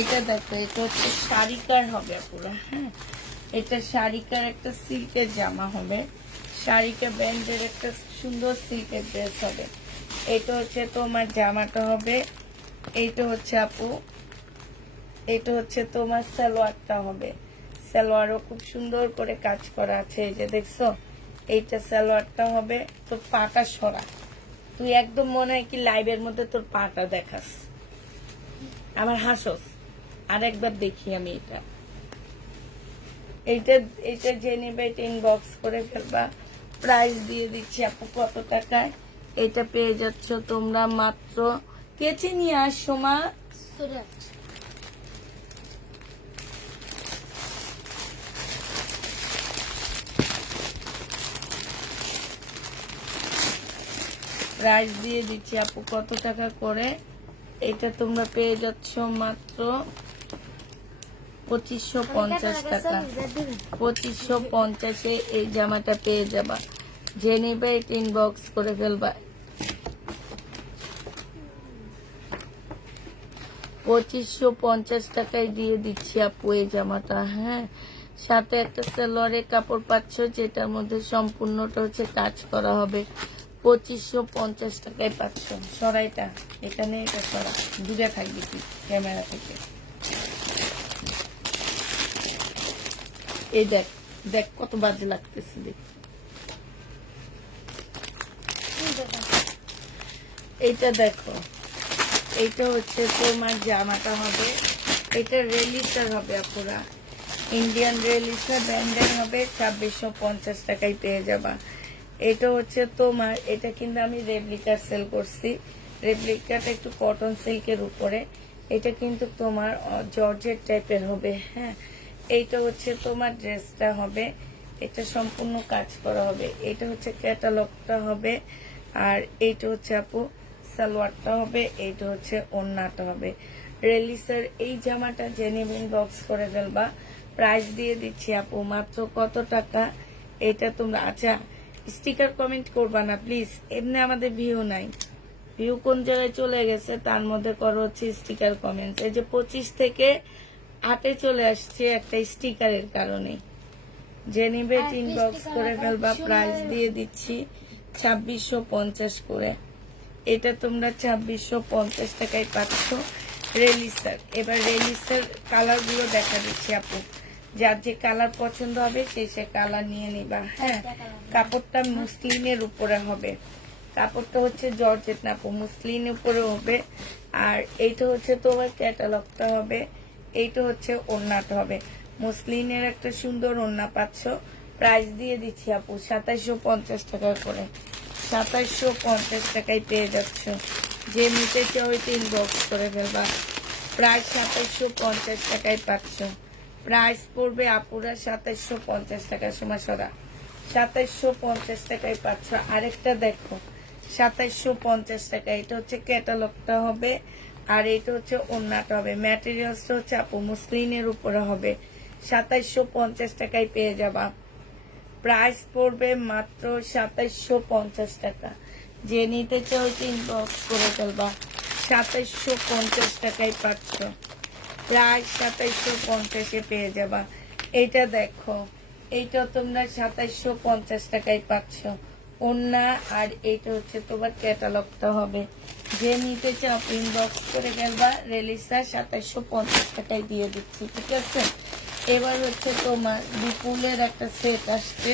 এটা দেখো, এটা হচ্ছে শাড়িকার হবে পুরো। হ্যাঁ, এটা শাড়িকার একটা সিল্কের জামা হবে, শাড়িকা ব্র্যান্ডের একটা সুন্দর সিল্কের ড্রেস হবে। এটা হচ্ছে তোমার জামাটা হবে। এইটা হচ্ছে আপু, এটা হচ্ছে তোমার সালোয়ারটা হবে। সালোয়ারও খুব সুন্দর করে কাজ করা আছে, এই যে দেখছো, এইটা সালোয়ারটা হবে। তো পাটা সরা, তুই একদম মনে হয় কি লাইভের মধ্যে তোর পাটা দেখাস, আমার হাসস। আর একবার দেখি আমি এটা, এইটা এইটা যে নেবে এটা ইনবক্স করে ফেলবা। প্রাইস দিয়ে দিচ্ছি আপু কত টাকায়। এটা পেয়ে যাচ্ছ তোমরা মাত্র, কেচে নিয়ে আসো মা। সুরাট। প্রাইস দিয়ে দিচ্ছি আপু কত টাকা করে। এটা তোমরা পেয়ে যাচ্ছ মাত্র 2550 টাকা। 2550-এ এই জামাটা পেয়ে যাবা। যে নেবে এটা ইনবক্স করে ফেলবা। 2550 টাকায় দিয়ে দিচ্ছি আপু এই জামাটা। হ্যাঁ, সাথে একটা সালোয়ারের কাপড় পাচ্ছ, যেটার মধ্যে সম্পূর্ণটা হচ্ছে কাজ করা হবে। 2550 টাকায় পাচ্ছ। সরাইটা এখানে, এটা সরা, দূরে থাকবি কি ক্যামেরা থেকে। এই দেখ, দেখ কত বাজে লাগতেছে দেখ। এইটা দেখো, এইটা হচ্ছে তোমার জামাটা হবে। এটা রেলিসার হবে আপুরা, ইন্ডিয়ান রেলিসার ব্র্যান্ডের হবে। 2650 টাকায় পেয়ে যাবা। এটা হচ্ছে তোমার, এটা কিন্তু আমি রেপ্লিকার সেল করছি। রেপ্লিকাটা একটু কটন সিল্কের উপরে। এটা কিন্তু তোমার জর্জেট টাইপের হবে। হ্যাঁ, এইটা হচ্ছে তোমার ড্রেসটা হবে। এটা সম্পূর্ণ কাজ করা হবে। এটা হচ্ছে ক্যাটালগটা হবে। আর এইটা হচ্ছে আপু সালোয়ারটা হবে। এইটা হচ্ছে ওড়নাটা হবে। রেলিসের এই জামাটা জেনুইন বক্স করে ফেলবা। প্রাইস দিয়ে দিচ্ছি আপু মাত্র কত টাকা। এটা তোমরা, আচ্ছা স্টিকার কমেন্ট করবা না প্লিজ, এমনি আমাদের ভিউ নাই। ভিউ কোন জায়গায় চলে গেছে, তার মধ্যে করো হচ্ছে স্টিকার কমেন্ট। এই যে 25 থেকে 8-এ চলে আসছে একটা স্টিকারের কারণে। যে নিবে ইনবক্স করে ফেলবা। প্রাইস দিয়ে দিচ্ছি 2650 করে। এটা তোমরা 2650 টাকায় পাচ্ছ রেলিসার। এবার রেলিসার কালার গুলো দেখা দিচ্ছি আপু, যার যে কালার পছন্দ হবে সে কালার নিয়ে নিবা। হ্যাঁ, কাপড়টা মুসলিনের উপরে হবে। কাপড়টা হচ্ছে জর্জেট না আপু, মুসলিনের উপরে হবে। আর এইটা হচ্ছে তোমার ক্যাটালগটা হবে। এইটা হচ্ছে ওড়নাটা হবে। মুসলিনের একটা সুন্দর ওড়না পাচ্ছ। প্রাইস দিয়ে দিচ্ছি আপু 2750 টাকা করে। 2750 টাকায় পেয়ে যাচ্ছ। যে নিতে চাও ওইটা ইনবক্স করে ফেলবা। প্রায় 2750 টাকায় পাচ্ছ। প্রাইস পড়বে আপুরা 2750 টাকা। সময় সরা 2750 টাকায় পাচ্ছ। আরেকটা দেখো 2750 টাকা। এটা হচ্ছে ক্যাটালগটা হবে। আর এটা হচ্ছে ওড়নাটা হবে। ম্যাটেরিয়ালসটা হচ্ছে আপু মুসলিনের উপরে হবে। 2750 টাকায় পেয়ে যাবা। প্রাইস পড়বে মাত্র 2750 টাকা। যে নিতে চাও ইনবক্স করে ফেলবা। 2750 টাকায় পাচ্ছ। প্রায় 2750-এ পেয়ে যাবা। এইটা দেখো, এইটা তোমরা 2750 টাকায় পাচ্ছ। ওড়না আর এইটা হচ্ছে তোমার ক্যাটালগটা হবে। যে নিতে চাও ইনবক্স করে ফেলবা। রেলিসা 2750 টাকায় দিয়ে দিচ্ছি, ঠিক আছে। এবার হচ্ছে তোমার বিপুলের একটা সেট আসছে,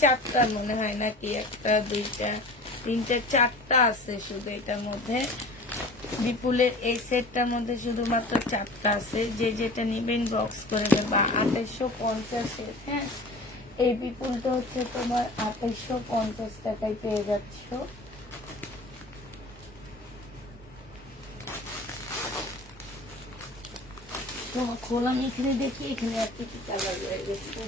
4টা মনে হয় নাকি, 1টা 2টা 3টা 4টা আছে শুধু এটার মধ্যে। বিপুলের এই সেটটার মধ্যে শুধুমাত্র 4টা আছে। যে যেটা নিবেন বক্স করে দেবা। 2850-এর। হ্যাঁ, এই বিপুলটা হচ্ছে তোমার 2850 টাকায় পেয়ে যাচ্ছ। তো খোলাম এখানে, দেখি এখানে একটা কি কালার রয়ে গেছে।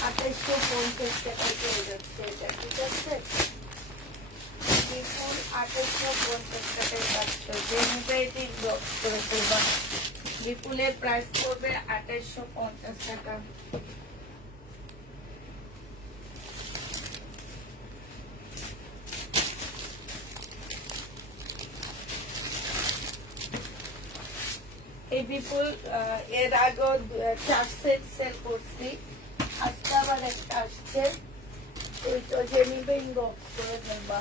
2850 টাকায় পেয়ে যাচ্ছে এটা, ঠিক আছে। বিপুল 2850 টাকায় পাচ্ছ। যে অনুযায়ী এটি বক্স করে ফেলবা। বিপুলের প্রাইস পড়বে 2850 টাকা। এই বিপুল এর আগে 4 সেট সেল করছি, আজকে আবার একটা আসছে, এই তো যে নিবে ইনবক্স করে ফেলবা।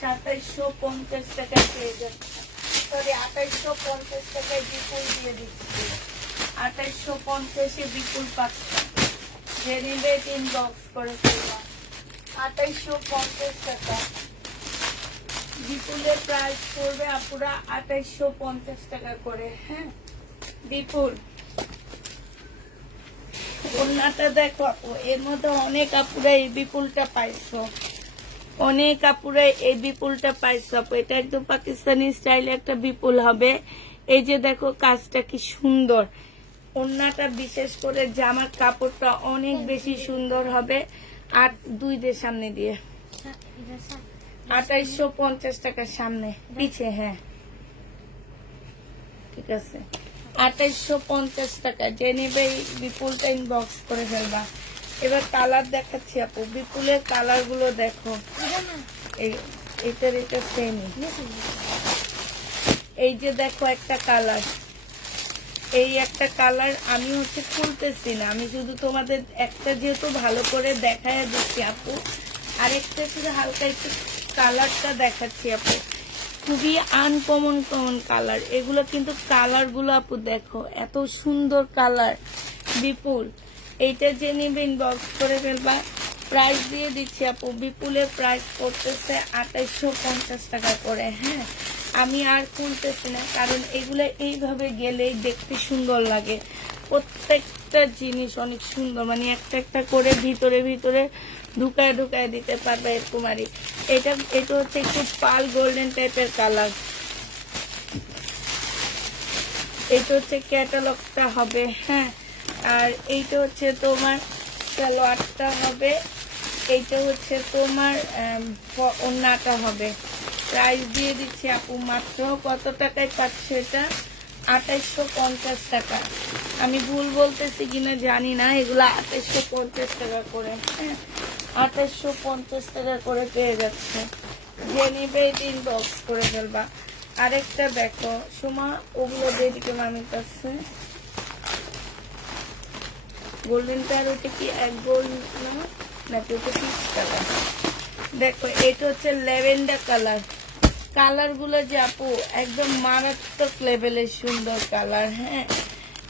$2750 টাকায় পেয়ে যাচ্ছে, সরি 2850 টাকায় বিপুল দিয়ে দিচ্ছি, 2850-এ বিপুল পাচ্ছে, যে নিবে ইনবক্স করে ফেলবা। 2850 টাকা বিপুলের প্রাইস পড়বে আপুরা 2850 টাকা করে। হ্যাঁ বিপুল ওড়নাটা দেখো আপু, এর মধ্যে অনেক আপুরা এই বিপুলটা পাইছো, অনেক আপুরা এই বিপুলটা পাইছো আপু। এটা একদম পাকিস্তানি স্টাইলে একটা বিপুল হবে। এই যে দেখো কাজটা কি সুন্দর, ওড়নাটা বিশেষ করে জামার কাপড়টা অনেক বেশি সুন্দর হবে। আর 2 দিয়ে সামনে দিয়ে 2850 টাকার সামনে পিছে, হ্যাঁ ঠিক আছে, 2850 টাকা। যে নিবে এই বিপুলটা ইনবক্স করে ফেলবা। এবার কালার দেখাচ্ছি আপু, বিপুলের কালার গুলো দেখো, এটা সেমই। এই যে দেখো একটা কালার, এই একটা কালার আমি খুলতেছি না, আমি শুধু তোমাদের একটা যেহেতু ভালো করে দেখায় দিচ্ছি আপু, আরেকটা শুধু হালকা একটু কালারটা দেখাচ্ছি আপু। খুবই আনকমন কালার এগুলো, কিন্তু কালার গুলো আপু দেখো এত সুন্দর কালার। বিপুল এইটা যে নিবে ইনবক্স করে ফেলবা। প্রাইস দিয়ে দিচ্ছি আপু, বিপুলের প্রাইস পড়তেছে 2850 টাকা করে। হ্যাঁ আমি আর খুলতেছি না, কারণ এগুলো এইভাবে গেলেই দেখতে সুন্দর লাগে। প্রত্যেকটা জিনিস অনেক সুন্দর, মানে একটা একটা করে ভিতরে ভিতরে ঢুকায় ঢুকায় দিতে পারবে এরকম। আর এটা হচ্ছে একটু পাল গোল্ডেন টাইপের কালার। এটা হচ্ছে ক্যাটালগটা হবে। হ্যাঁ আর এইটা হচ্ছে তোমার সালোয়ারটা হবে, এইটা হচ্ছে তোমার ওড়নাটা হবে। প্রাইস দিয়ে দিচ্ছি আপু মাত্র কত টাকায় পাচ্ছে এটা, 2850 টাকা। আমি ভুল বলতেছি কিনা জানি না, এগুলো 2850 টাকা করে। হ্যাঁ 2850 টাকা করে পেয়ে যাচ্ছে, যে নিবে ইনবক্স করে ফেলবা। আরেকটা দেখো সোমা, ওগুলো দিকে মামির কাছে গোল্ডেনটা, আর ওটা কি এক গোল্ড না নাকি ওটা পিচ কালার। দেখো এটা হচ্ছে ল্যাভেন্ডার কালার, কালার গুলো যে আপু একদম মারাত্মক লেভেলের সুন্দর কালার। হ্যাঁ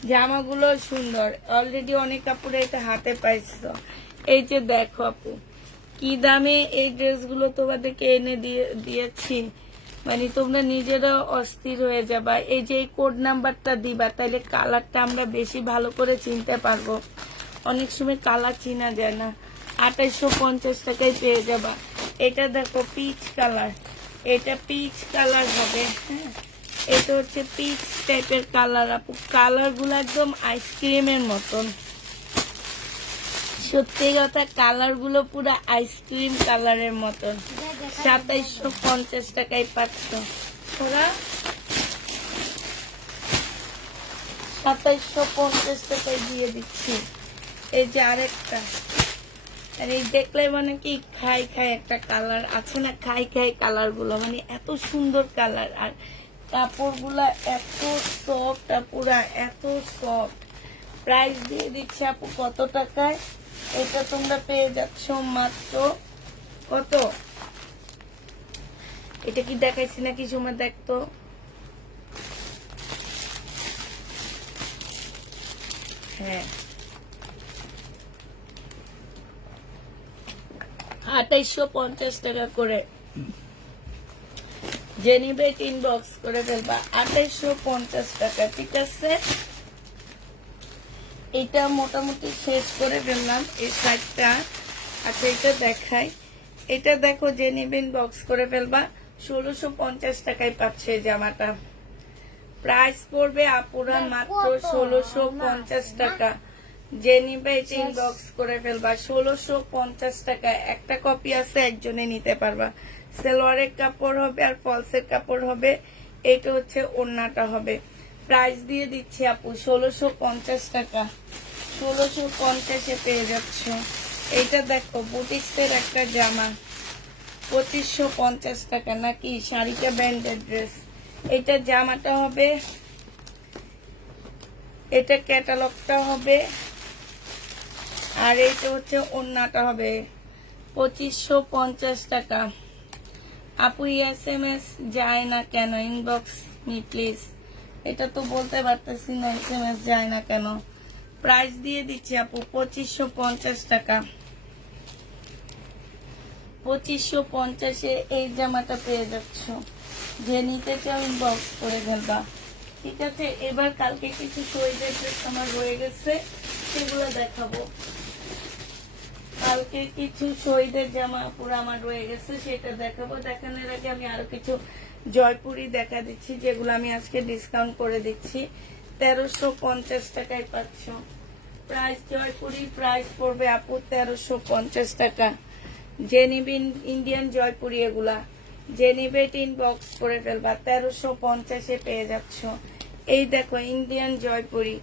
জামাগুলো সুন্দর, অলরেডি অনেক কাপড়ে এটা হাতে পাইছো। এই যে দেখো আপু কি দামে এই ড্রেসগুলো তোমাদেরকে এনে দিয়েছি, মানে তোমরা নিজেরাও অস্থির হয়ে যাবা। এই যে এই কোড নাম্বারটা দিবা, তাইলে কালারটা আমরা বেশি ভালো করে চিনতে পারবো। অনেক সময় কালার চিনা যায় না। 2850 টাকায় পেয়ে যাবা। এটা দেখো পিচ কালার, এটা পিচ কালার হবে। হ্যাঁ এটা হচ্ছে পিচ টাইপের কালার আপু, কালার গুলো একদম আইসক্রিমের মতন। সত্যি কথা কালার গুলো পুরো আইসক্রিম কালারের মতন। 2750 টাকায় পাচ্ছ ওরা, 2750 টাকায় দিয়ে দিচ্ছি। এই যে আরেকটা, আর এই দেখলে মানে কি খাই খাই একটা কালার আছে না, খাই খাই কালার গুলো মানে এত সুন্দর কালার। আর কাপড় গুলা এত সফট, পুরা এত সফট। প্রাইস দিয়ে দিচ্ছে আপু কত টাকায়, এটা তোমরা পেয়ে যাচ্ছ মাত্র কত, এটা কি দেখাইছি নাকি সময় দেখতো, হ্যাঁ 2850 টাকা করে। যে নিবে ইনবক্স করে ফেলবা, 2850 টাকা। ঠিক আছে, এটা মোটামুটি শেষ করে ফেললাম এই সাইডটা। আচ্ছা এটা দেখাই, এটা দেখো যে নিবে ইনবক্স করে ফেলবা। 1650 টাকায় পাচ্ছে এই জামাটা। প্রাইস পড়বে আপুরা মাত্র 1650 টাকা। যে নিবে এটা ইনবক্স করে ফেলবা। 1650 টাকা। একটা কপি আছে, একজনে নিতে পারবা। সালোয়ারের কাপড় হবে আর ফলসের কাপড় হবে। এটা হচ্ছে ওড়নাটা হবে। প্রাইস দিয়ে দিচ্ছি আপু 1650 টাকা। 1650-এ পেয়ে যাচ্ছ। এইটা দেখো বুটিক্সের একটা জামা, 2550 টাকা। নাকি শাড়িটা ব্র্যান্ডেড ড্রেস। এটা জামাটা হবে, এটা ক্যাটালগটা হবে, আর এইটা হচ্ছে ওড়নাটা হবে 2550 টাকা। আপু SMS যায় না কেন? Inbox me please. এটা তো বলতে পারতেছি না SMS যায় না কেন। প্রাইস দিয়ে দিচ্ছি আপু 2550 টাকা। 2550-এ এই জামাটা পেয়ে যাচ্ছ। যে নিতে চাও ইনবক্স করে ফেলবা। ঠিক আছে, এবার কালকে কিছু শহীদের ড্রেস আমার রয়ে গেছে, সেগুলো দেখাবো। কালকে কিছু শহীদের জামা পুরো আমার রয়ে গেছে, সেটা দেখাবো। দেখানোর আগে আমি আরো কিছু জয়পুরি দেখা দিচ্ছি, যেগুলো আমি আজকে ডিসকাউন্ট করে দিচ্ছি। 1350 টাকায় পাচ্ছ। প্রাইস জয়পুরি প্রাইস পড়বে আপু 1350 টাকা। যে নিবে ইন্ডিয়ান জয়পুরি, এগুলা যে নিবে ইনবক্স করে ফেলবা। 1350-এ পেয়ে যাচ্ছ। এই দেখো ইন্ডিয়ান জয়পুরি,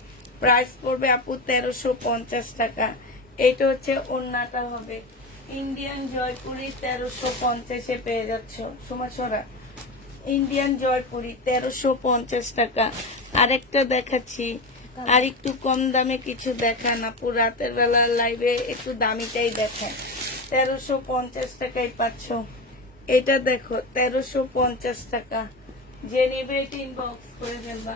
প্রাইস পড়বে আপু 1350 টাকা। এইটা হচ্ছে ওড়নাটা হবে। ইন্ডিয়ান জয়পুরি 1350-এ পেয়ে যাচ্ছ। সুমাসরা ইন্ডিয়ান জয়পুরি 1350 টাকা। আরেকটা দেখাচ্ছি, আর একটু কম দামে কিছু দেখান আপু। রাতের বেলা লাইভে একটু দামিটাই দেখায়। 1350 টাকায় পাচ্ছ। এটা দেখো 1350 টাকা। যে নেবে এটা ইনবক্স করে ফেলবা।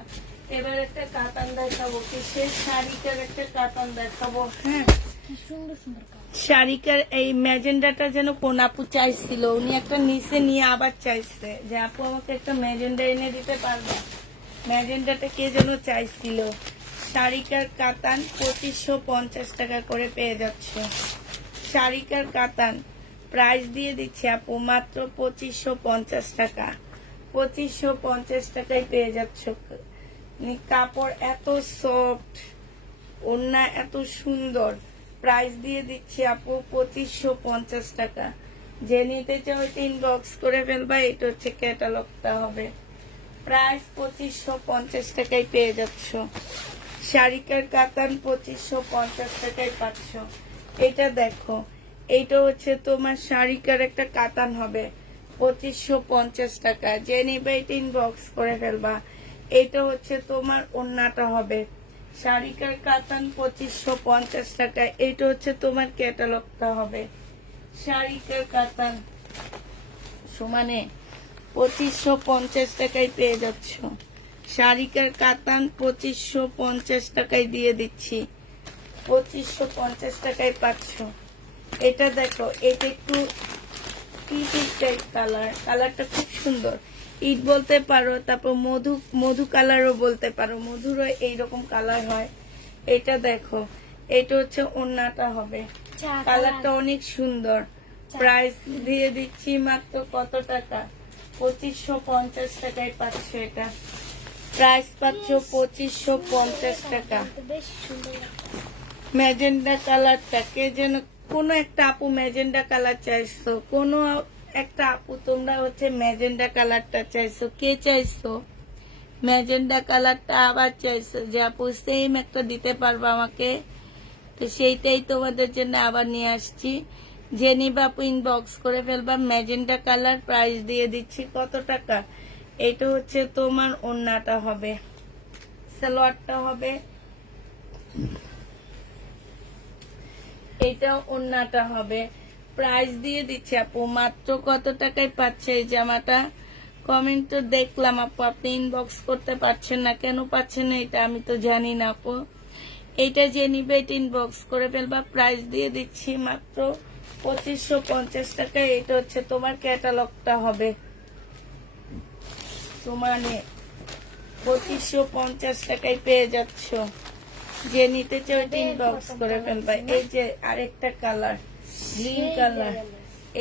এবার একটা কাতান দেখাবো, কিসের শাড়িটার একটা কাতান দেখাবো। হ্যাঁ, কি সুন্দর সুন্দর কালার। শাড়িকার এই ম্যাজেন্ডাটা যেন কোন আপু চাইছিল, উনি একটা নিচে নিয়ে আবার চাইছে যে আপু আমাকে একটা ম্যাজেন্ডা এনে দিতে পারবে। ম্যাজেন্ডাটা কে যেন চাইছিল। শাড়িকার কাতান 2550 টাকা করে পেয়ে যাচ্ছে। শাড়িকার কাতান প্রাইস দিয়ে দিচ্ছে আপু মাত্র 2550 টাকা। 2550 টাকায় পেয়ে যাচ্ছ। কাপড় এত সফট, ওড়না এত সুন্দর। প্রাইস দিয়ে দিচ্ছি আপু 2550 টাকা। যে নিতে চাও ইনবক্স করে ফেলবা। এটা হচ্ছে ক্যাটালগটা হবে। প্রাইস 2550 টাকায় পেয়ে যাচ্ছ। শাড়িকার কাতান 2550 টাকায় পাচ্ছ। এটা দেখো, এইটা হচ্ছে তোমার শাড়িকার একটা কাতান হবে 2550 টাকা। যে নিবে এটা ইনবক্স করে ফেলবা। এটা হচ্ছে তোমার ওড়নাটা হবে। শাড়িকার কাতান 2550 টাকা। এটা হচ্ছে তোমার ক্যাটালগটা হবে। শাড়িকার কাতান সমানে 2550 টাকায় পেয়ে যাচ্ছ। শাড়িকার কাতান 2550 টাকায় দিয়ে দিচ্ছি। 2550 টাকায় পাচ্ছ। এটা দেখো, এটা একটু ইট টাইপ কালার। কালারটা খুব সুন্দর। ইট বলতে পারো, তারপর মধু মধু কালারও বলতে পারো। মধুরও এইরকম কালার হয়। এটা দেখো, এটা হচ্ছে ওড়নাটা হবে। কালারটা অনেক সুন্দর। প্রাইস দিয়ে দিচ্ছি মাত্র কত টাকা? 2550 টাকায় পাচ্ছ। এটা প্রাইস পাচ্ছ 2550 টাকা। বেশ সুন্দর লাগছে। ম্যাজেন্ডা কালারটা কে যেন, কোন একটা আপু ম্যাজেন্ডা কালার চাইছো। কোন একটা আপু তোমরা হচ্ছে ম্যাজেন্ডা কালারটা চাইছো। কে চাইছো ম্যাজেন্ডা কালারটা? আবার চাইছো যে আপু সেম একটা দিতে পারবো আমাকে। তো সেইটাই তোমাদের জন্য আবার নিয়ে আসছি। যে নিবে আপু ইনবক্স করে ফেলবা। ম্যাজেন্ডা কালার প্রাইস দিয়ে দিচ্ছি কত টাকা? এটা হচ্ছে তোমার ওড়নাটা হবে, সালোয়ারটা হবে, এটা ওড়নাটা হবে। প্রাইস দিয়ে দিচ্ছে আপু মাত্র কত টাকায় পাচ্ছে এই জামাটা? কমেন্ট তো দেখলাম আপু, আপনি ইনবক্স করতে পারছেন না। কেন পাচ্ছেন না এটা আমি তো জানি না আপু। এইটা যে নিবে এটা ইনবক্স করে ফেলবা। প্রাইস দিয়ে দিচ্ছি মাত্র 2550 টাকায়। এটা হচ্ছে তোমার ক্যাটালগটা হবে। সমানে 2550 টাকায় পেয়ে যাচ্ছ। যে নিতে চাও ইনবক্স করে ফেলবা। এই যে আরেকটা কালার, গ্রিন কালার।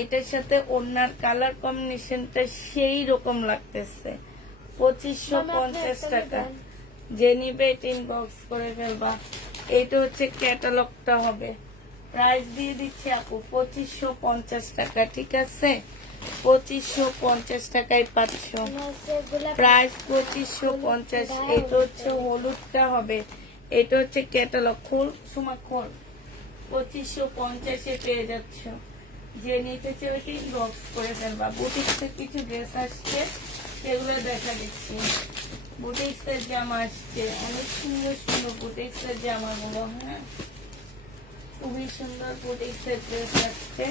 এটার সাথে ওড়নার কালার কম্বিনেশনটা সেই রকম লাগতেছে। 2550 টাকা। যে নিবে এটা ইনবক্স করে ফেলবা। এইটা হচ্ছে ক্যাটালগটা হবে। প্রাইস দিয়ে দিচ্ছি আপু 2550 টাকা, ঠিক আছে? 2550 টাকায় পাচ্ছ। প্রাইস 2550। এটা হচ্ছে হলুদটা হবে, এটা হচ্ছে ক্যাটালগ। খোল সুমা খোল। 2550 পেয়ে যাচ্ছ। যে নিতে চাই ইনবক্স করে ফেলবা। বুটিক্সের কিছু ড্রেস আসছে, সেগুলো দেখা দিচ্ছি। বুটিক্সের জামা আসছে, অনেক সুন্দর সুন্দর বুটিক্সের জামাগুলো। হ্যাঁ, খুবই সুন্দর বুটিক্সের ড্রেস আসছে।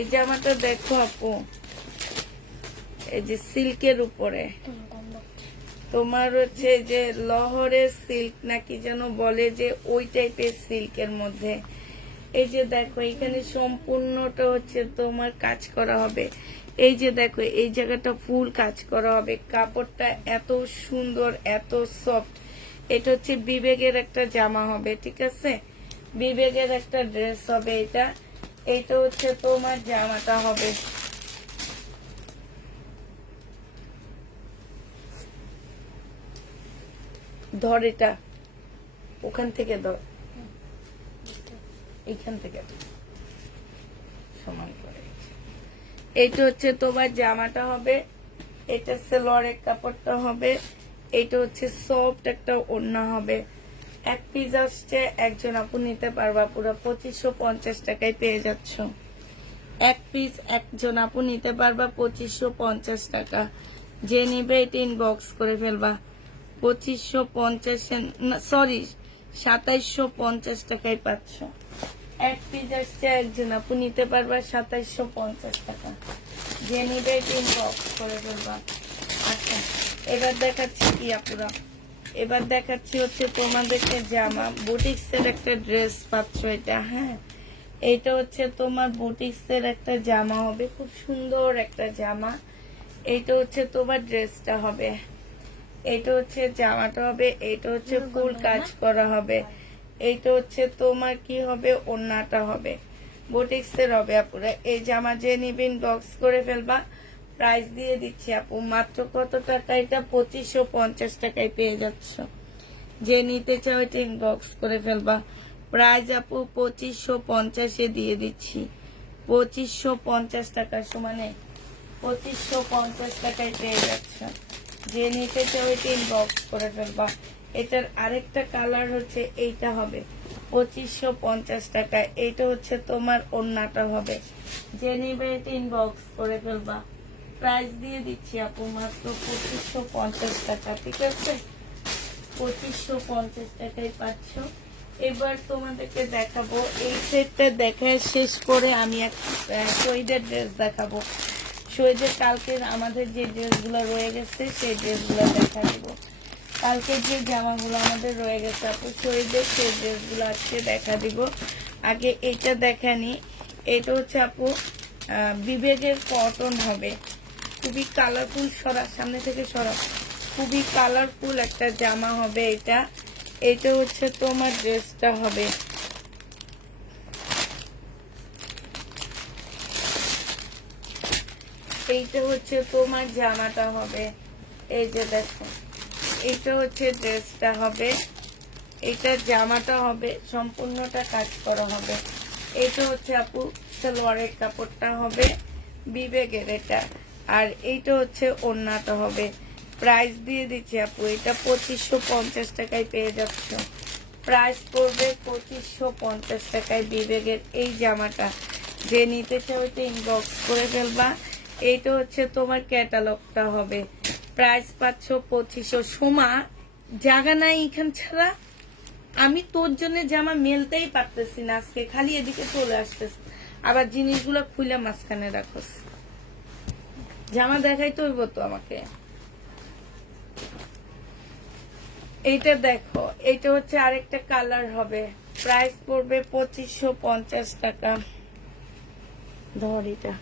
এই জামাটা দেখো আপু, এই যে সিল্কের উপরে, তোমার হচ্ছে যে লহরের সিল্ক নাকি যেন বলে, যে ওই টাইপের সিল্কের মধ্যে। এই যে দেখো এখানে সম্পূর্ণটা হচ্ছে তোমার কাজ করা হবে। এই যে দেখো এই জায়গাটা ফুল কাজ করা হবে। কাপড়টা এত সুন্দর, এত সফট। এটা হচ্ছে বিবেকের একটা জামা হবে, ঠিক আছে? বিবেকের একটা ড্রেস হবে এটা। এটা হচ্ছে তোমার জামাটা হবে। ধর এটা, ওখান থেকে ধর, এইখান থেকে সমান করে। এইটা হচ্ছে তোমার জামাটা হবে, এটা সালোয়ারের কাপড়টা হবে, এটা হচ্ছে সফট একটা ওড়না হবে। এক পিস আসছে, একজন আপু নিতে পারবা, পুরো 2550 টাকায় পেয়ে যাচ্ছ। এক পিস একজন আপু নিতে পারবা 2550 টাকা। যে নিবে এটা ইনবক্স করে ফেলবা। 2550, সরি 2750 টাকায় পাচ্ছ। এক পিস আসছে, একজন আপু নিতে পারবা 2750 টাকা। যে নিবে এটা ইনবক্স করে ফেলবা। আচ্ছা, এবার দেখাচ্ছি কি আপুরা, এবার দেখাচ্ছি হচ্ছে তোমাদেরকে জামা। বুটিক্সের একটা ড্রেস পাচ্ছ এটা। হ্যাঁ, এটা হচ্ছে তোমার বুটিক্সের একটা জামা হবে, খুব সুন্দর একটা জামা। এটা হচ্ছে তোমার ড্রেসটা হবে, এটা হচ্ছে জামাটা হবে, এটা হচ্ছে ফুল কাজ করা হবে। এইটা হচ্ছে তোমার কি হবে, ওড়নাটা হবে, বুটিক্সের হবে আপুরা। এই জামা যে নিবেন বক্স করে ফেলবা। প্রাইস দিয়ে দিচ্ছি আপু মাত্র কত টাকা, এটা 2550 টাকায় পেয়ে যাচ্ছ। যে নিতে চাও এটা ইনবক্স করে ফেলবা। প্রাইস আপু 2550 দিয়ে দিচ্ছি। 2550 টাকা সমানে 2550 টাকায় পেয়ে যাচ্ছ। যে নিতে চাও এটা ইনবক্স করে ফেলবা। এটার আরেকটা কালার হচ্ছে এইটা হবে 2550 টাকা। এইটা হচ্ছে তোমার ওড়নাটা হবে। যে নিবে এটা ইনবক্স করে ফেলবা। প্রাইস দিয়ে দিচ্ছি আপু মাত্র 2550 টাকা, ঠিক আছে? 2550 টাকায় পাচ্ছ। এবার তোমাদেরকে দেখাবো, এই সেটটা দেখা শেষ করে আমি শহীদের ড্রেস দেখাবো। শহীদের কালকে আমাদের যে ড্রেসগুলো রয়ে গেছে সেই ড্রেসগুলো দেখা দিব। কালকে যে জামাগুলো আমাদের রয়ে গেছে আপু শহীদের, সেই ড্রেসগুলো আজকে দেখা দিব। আগে এটা দেখানি। এটা হচ্ছে আপু বিবেকের কটন হবে, খুবই কালারফুল। সরা, সামনে থেকে সরা। খুবই কালারফুল একটা জামা হবে এটা। এটা হচ্ছে তোমার ড্রেসটা হবে। এইটা হচ্ছে তোমার জামাটা হবে। এই যে দেখো, এটা হচ্ছে ড্রেসটা হবে, এটা জামাটা হবে, সম্পূর্ণটা কাজ করা হবে। এটা হচ্ছে আপু সালোয়ারের কাপড়টা হবে বিবেকের এটা, আর এইটা হচ্ছে ওড়নাটা হবে। প্রাইস দিয়ে দিচ্ছি আপু এটা 2550 টাকায় পেয়ে যাচ্ছ। প্রাইস পড়বে 2550 টাকায় বিবেকের এই জামাটা। যে নিতে চাও এটা ইনবক্স করে ফেলবা। এইটা হচ্ছে তোমার ক্যাটালগটা হবে। প্রাইস পাচ্ছ 2500। সোমা জায়গা নাই এখান ছাড়া, আমি তোর জন্য জামা মেলতেই পারতেছি না আজকে, খালি এদিকে চলে আসতেছে। আবার জিনিসগুলো খুলে মাঝখানে রাখোস। জামা দেখাই তো হইব তো আমাকে। এইটা দেখো, এইটা হচ্ছে আরেকটা কালার হবে। প্রাইস পড়বে 2550 টাকা। ধর এটা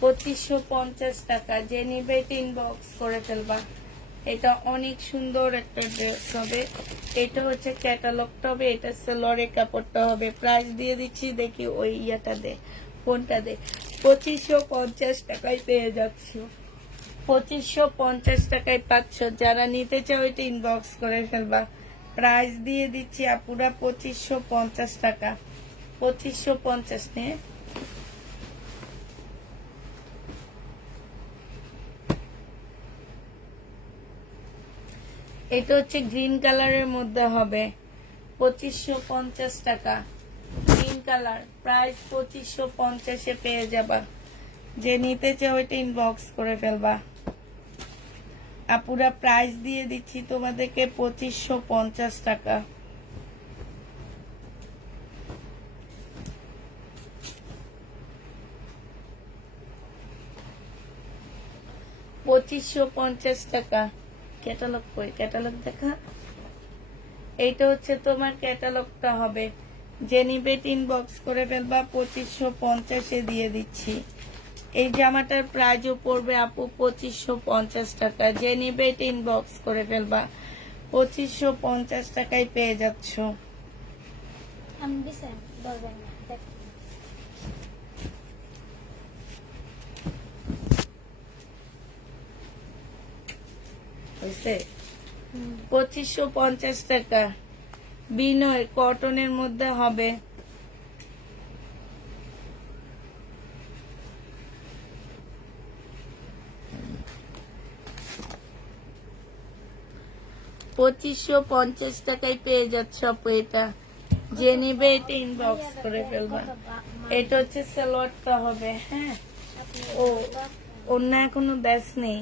2550 টাকা। যে নিবে এটা ইনবক্স করে ফেলবা। এটা অনেক সুন্দর একটা ড্রেস হবে। এটা হচ্ছে ক্যাটালগটা হবে, এটা সালোয়ারের কাপড়টা হবে। প্রাইস দিয়ে দিচ্ছি, দেখি ওই ইয়াটা দে, ফোনটা দে। 2550 টাকায় পেয়ে যাচ্ছ। 2550 টাকায় পাচ্ছ। যারা নিতে চাও এটা ইনবক্স করে ফেলবা। প্রাইস দিয়ে দিচ্ছি আপুরা 2550 টাকা। 2550 নিয়ে এটা হচ্ছে গ্রিন কালারের মধ্যে হবে 2550 টাকা। গ্রিন কালার, প্রাইস 2550 এ পেয়ে যাবা। যে নিতে চাও এটা ইনবক্স করে ফেলবা। আপুরা প্রাইস দিয়ে দিচ্ছি তোমাদেরকে 2550 টাকা। 2550 টাকা। ক্যাটালগ কই? ক্যাটালগ দেখা। এইটা হচ্ছে তোমার ক্যাটালগটা হবে। যে নিবে ইনবক্স করে ফেলবা। 2550 এ দিয়ে দিচ্ছি। এই জামাটার প্রাইসও পড়বে আপু 2550 টাকা। যে নিবে ইনবক্স করে ফেলবা। 2550 টাকায় পেয়ে যাচ্ছ। আমি দিছেন বলবেন না দেখ হয়েছে 2550 টাকা। বিনয় কটনের মধ্যে হবে। $2550 টাকায় পেয়ে যাচ্ছ আপু এটা। যে নিবে এটা ইনবক্স করে ফেলবা। এটা হচ্ছে সালোয়ারটা হবে। হ্যাঁ, ও অন্য এখনো ব্যাস নেই।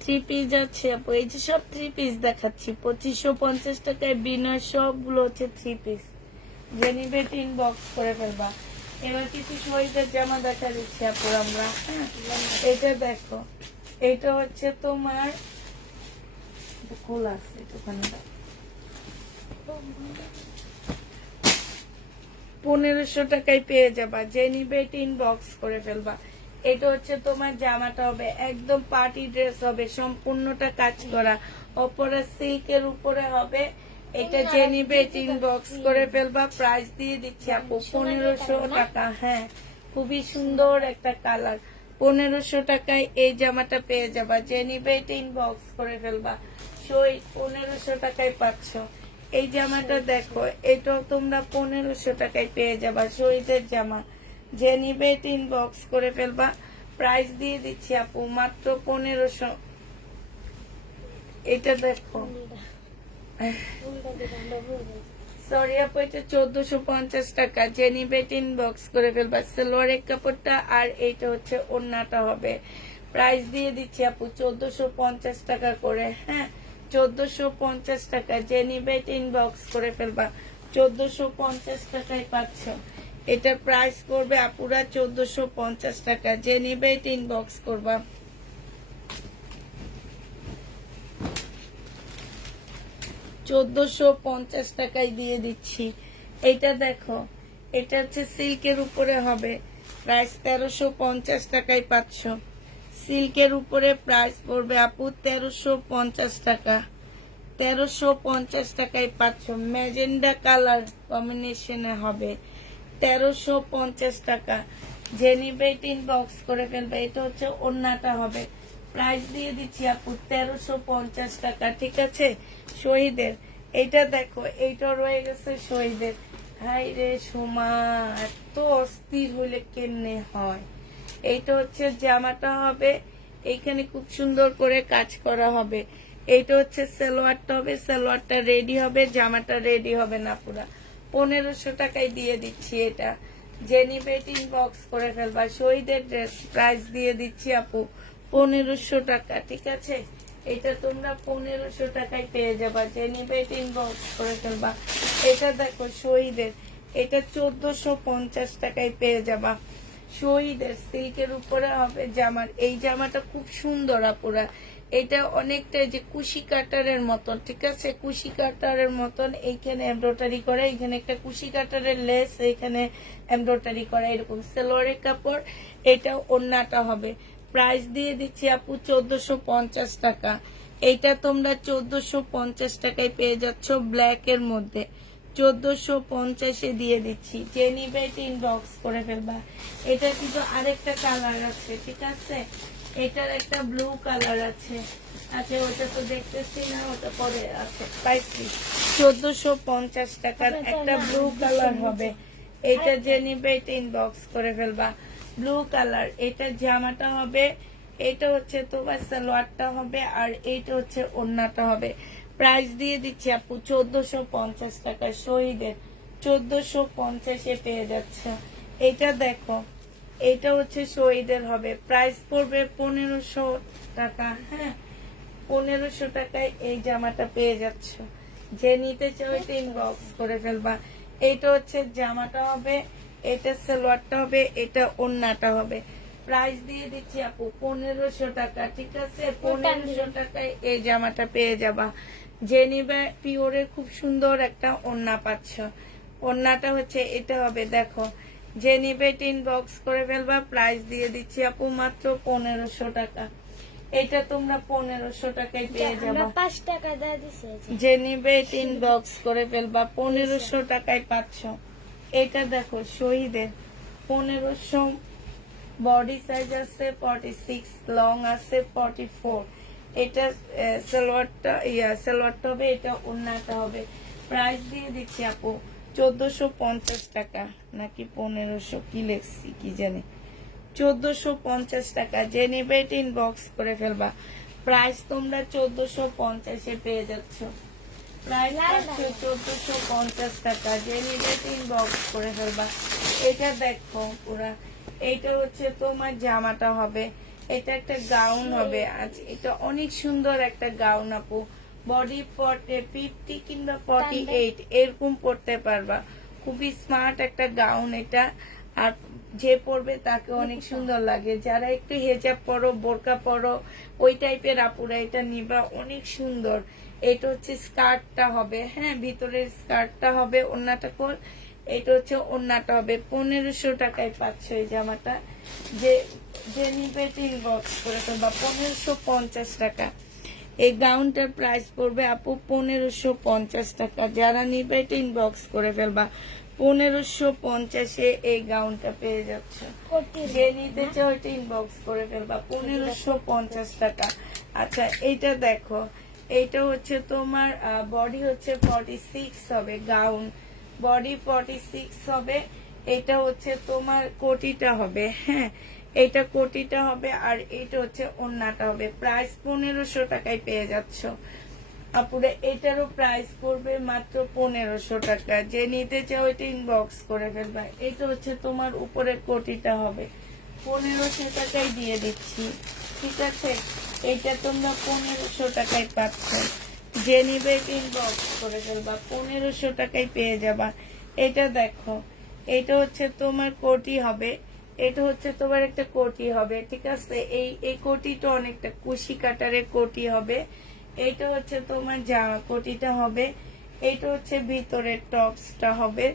থ্রি পিস আছে আপু। এই যে সব থ্রি পিস দেখাচ্ছি 2550 টাকায়। বিনয় সবগুলো হচ্ছে থ্রি পিস। যে নিবে এটা ইনবক্স করে ফেলবা। এবার কিছু শহীদের জামা দেখা দিচ্ছি আপু আমরা। হ্যাঁ, এটা দেখো। এটা হচ্ছে তোমার খোলা আছে একটুখানি। 1500 টাকায় পেয়ে যাবা। যে নিবে এটা ইনবক্স করে ফেলবা। এটা হচ্ছে তোমার জামাটা হবে একদম পার্টি ড্রেস হবে, সম্পূর্ণটা কাজ করা, অপরা সিল্কের উপরে হবে। এটা যে নিবে এটা ইনবক্স করে ফেলবা। প্রাইস দিয়ে দিচ্ছি আপু 1500 টাকা। হ্যাঁ, খুবই সুন্দর একটা কালার। 1500 টাকায় এই জামাটা পেয়ে যাবা। যে নিবে এটা ইনবক্স করে ফেলবা। সই 1500 টাকায় পাচ্ছ। এই জামাটা দেখো, এটাও তোমরা 1500 টাকায় পেয়ে যাবা। শহীদের জামা। যে নিবে এটা ইনবক্স করে ফেলবা। প্রাইস দিয়ে দিচ্ছি আপু মাত্র 1500। এটা দেখো, সরি আপু, এটা 1450 টাকা। যে নিবে এটা ইনবক্স করে ফেলবা। সালোয়ারের কাপড়টা আর এইটা হচ্ছে ওড়নাটা হবে। প্রাইস দিয়ে দিচ্ছি আপু 1450 টাকা করে। হ্যাঁ, 1450 টাকা। যে নিবে এটা ইনবক্স করে ফেলবা। 1450 টাকায় পাচ্ছ। এটার প্রাইস করবে আপুরা 1450 টাকা। যে নিবে এটা ইনবক্স করবা। 1450 টাকায় দিয়ে দিচ্ছি। এটা দেখো, এটা হচ্ছে সিল্কের উপরে হবে। প্রাইস 1350 টাকায় পাচ্ছ। সিল্কের উপরে প্রাইস পড়বে আপু 1350 টাকা। 1350 টাকায় পাচ্ছ। ম্যাজেন্ডা কালার কম্বিনেশনে হবে। 1350 টাকা। যে নিবে ইনবক্স করে ফেলবে। এটা হচ্ছে ওড়নাটা হবে। প্রাইস দিয়ে দিচ্ছি আপু 1350 টাকা। ঠিক আছে, শহীদের এইটা দেখো, এইটা রয়ে গেছে শহীদের। হাই রে সোমা, এত অস্থির হইলে কেমনে হয়। এইটা হচ্ছে জামাটা হবে। এইখানে খুব সুন্দর করে কাজ করা হবে। এইটা হচ্ছে সালোয়ারটা হবে। সালোয়ারটা রেডি হবে, জামাটা রেডি হবে না পুরা। 1500 টাকায় দিয়ে দিচ্ছি এটা। যে নিবে ইনবক্স করে ফেলবা। শহীদের ড্রেস। প্রাইস দিয়ে দিচ্ছি আপু 1500 টাকা। ঠিক আছে, এটা তোমরা 1500 টাকায় পেয়ে যাবা। যে নিবে ইনবক্স করে ফেলবা। এটা দেখো শহীদের, এটা 1450 টাকায় পেয়ে যাবা। শহীদের সিল্কের উপরে হবে জামার। এই জামাটা খুব সুন্দর আপুরা। এটা অনেকটা যে কুশি কাটারের মতন। ঠিক আছে, কুশি কাটারের মতন। এইখানে এমব্রয়ডারি করা, এখানে একটা কুশি কাটারের লেস, এইখানে এমব্রয়ডারি করা, এরকম সালোয়ারের কাপড়। এটা ওড়নাটা হবে। প্রাইস দিয়ে দিচ্ছি আপু 1450 টাকা। এইটা তোমরা 1450 টাকায় পেয়ে যাচ্ছ ব্ল্যাক এর মধ্যে। 1450 দিয়ে দিচ্ছি। যে নিবে ইনবক্স করে ফেলবা। এটা কিন্তু আরেকটা কালার আছে। ঠিক আছে, এটার একটা ব্লু কালার আছে। আচ্ছা ওটা তো দেখতেছি না, ওটা পরে আছে। পাইছি 1450 টাকার একটা ব্লু কালার হবে। এটা যে নিবে এটা ইনবক্স করে ফেলবা। ব্লু কালার, এটা জামাটা হবে, এটা হচ্ছে তোমার সালোয়ারটা হবে, আর এইটা হচ্ছে ওড়নাটা হবে। প্রাইস দিয়ে দিচ্ছি আপু 1450 টাকা শহীদের, 1450-এ পেয়ে যাচ্ছে। এটা দেখো, এটা হচ্ছে শহীদের হবে, প্রাইস পড়বে 1500 টাকা। হ্যাঁ 1500 টাকায় এই জামাটা পেয়ে যাচ্ছ। যে নিতে চাও এটা ইনবক্স করে ফেলবা। এটা হচ্ছে জামাটা হবে, এটা সালোয়ারটা হবে, এটা ওড়নাটা হবে। প্রাইস দিয়ে দিচ্ছি আপু 1500 টাকা। ঠিক আছে, 1500 টাকায় এই জামাটা পেয়ে যাবা। যে নিবে পিওরে খুব সুন্দর একটা ওড়না পাচ্ছ। ওড়নাটা হচ্ছে এটা হবে, দেখো। যে নিবে এটা ইনবক্স করে ফেলবা। প্রাইস দিয়ে দিচ্ছি আপু মাত্র 1500 টাকা। এটা তোমরা 1500 টাকায় পেয়ে যাবে। 5 টাকা দিয়ে দিছে। যে নিবে এটা ইনবক্স করে ফেলবা, 1500 টাকায় পাচ্ছ। এটা দেখো শহীদের 1500, বডি সাইজ আছে 46, লং আছে 44। এটা সালোয়ারটা সালোয়ারটা হবে, এটা ওড়নাটা হবে। প্রাইস দিয়ে দিচ্ছি আপু 1450 টাকা, নাকি 1500 কি লেখছি কি জানি, 1450 টাকা। যে নিবে এটা ইনবক্স করে ফেলবা। প্রাইস তোমরা 1450-এ পেয়ে যাচ্ছ। প্রাইস পাচ্ছ 1450 টাকা। যে নিবে এটা ইনবক্স করে ফেলবা। এটা দেখো পুরা, এটা হচ্ছে তোমার জামাটা হবে, এটা একটা গাউন হবে। আচ্ছা এটা অনেক সুন্দর একটা গাউন আপু। বডি 50 কিংবা 48 এরকম পড়তে পারবা। খুবই স্মার্ট একটা গাউন এটা। আর যে পরবে তাকে অনেক সুন্দর লাগে। যারা একটু হেজাব পরো, বোরকা পরো, ওই টাইপের আপুরা এটা নিবা, অনেক সুন্দর। এটা হচ্ছে স্কার্টটা হবে, হ্যাঁ ভিতরের স্কার্টটা হবে, ওড়নাটা কোল, এটা হচ্ছে ওড়নাটা হবে। 1500 টাকায় পাচ্ছ এই জামাটা। যে যে নিবে ইনবক্স করে ফেলবা। 1550 টাকা এই গাউনটার প্রাইস পড়বে আপু 1550 টাকা। যারা নিবে এটা ইনবক্স করে ফেলবা। 1550-এ এই গাউনটা পেয়ে যাচ্ছে। যে নিতে চাও এটা ইনবক্স করে ফেলবা। 1550 টাকা। আচ্ছা এইটা দেখো, এইটা হচ্ছে তোমার বডি হচ্ছে 46 হবে, গাউন বডি 46 হবে। এটা হচ্ছে তোমার কোটিটা হবে, হ্যাঁ এটা কোটিটা হবে, আর এটা হচ্ছে ওড়নাটা হবে। প্রাইস 1500 টাকায় পেয়ে যাচ্ছ আপুরে। এটারও প্রাইস পড়বে মাত্র 1500 টাকা। যে নিতে চাও এটা ইনবক্স করে ফেলবা। এটা হচ্ছে তোমার উপরের কোটিটা হবে, 1500 টাকায় দিয়ে দিচ্ছি। ঠিক আছে, এটা তোমরা 1500 টাকায় পাচ্ছ। যে নিবে ইনবক্স করে ফেলবা, 1500 টাকায় পেয়ে যাবা। এটা দেখো, এটা হচ্ছে তোমার কোটি হবে, এটা হচ্ছে তোমার একটা কোটি হবে। ঠিক আছে, এই কোটিটা অনেকটা কুশি কাটারের কোটি হবে। এটা হচ্ছে তোমার জামা কোটিটা হবে, এটা হচ্ছে ভিতরের টপসটা হবে,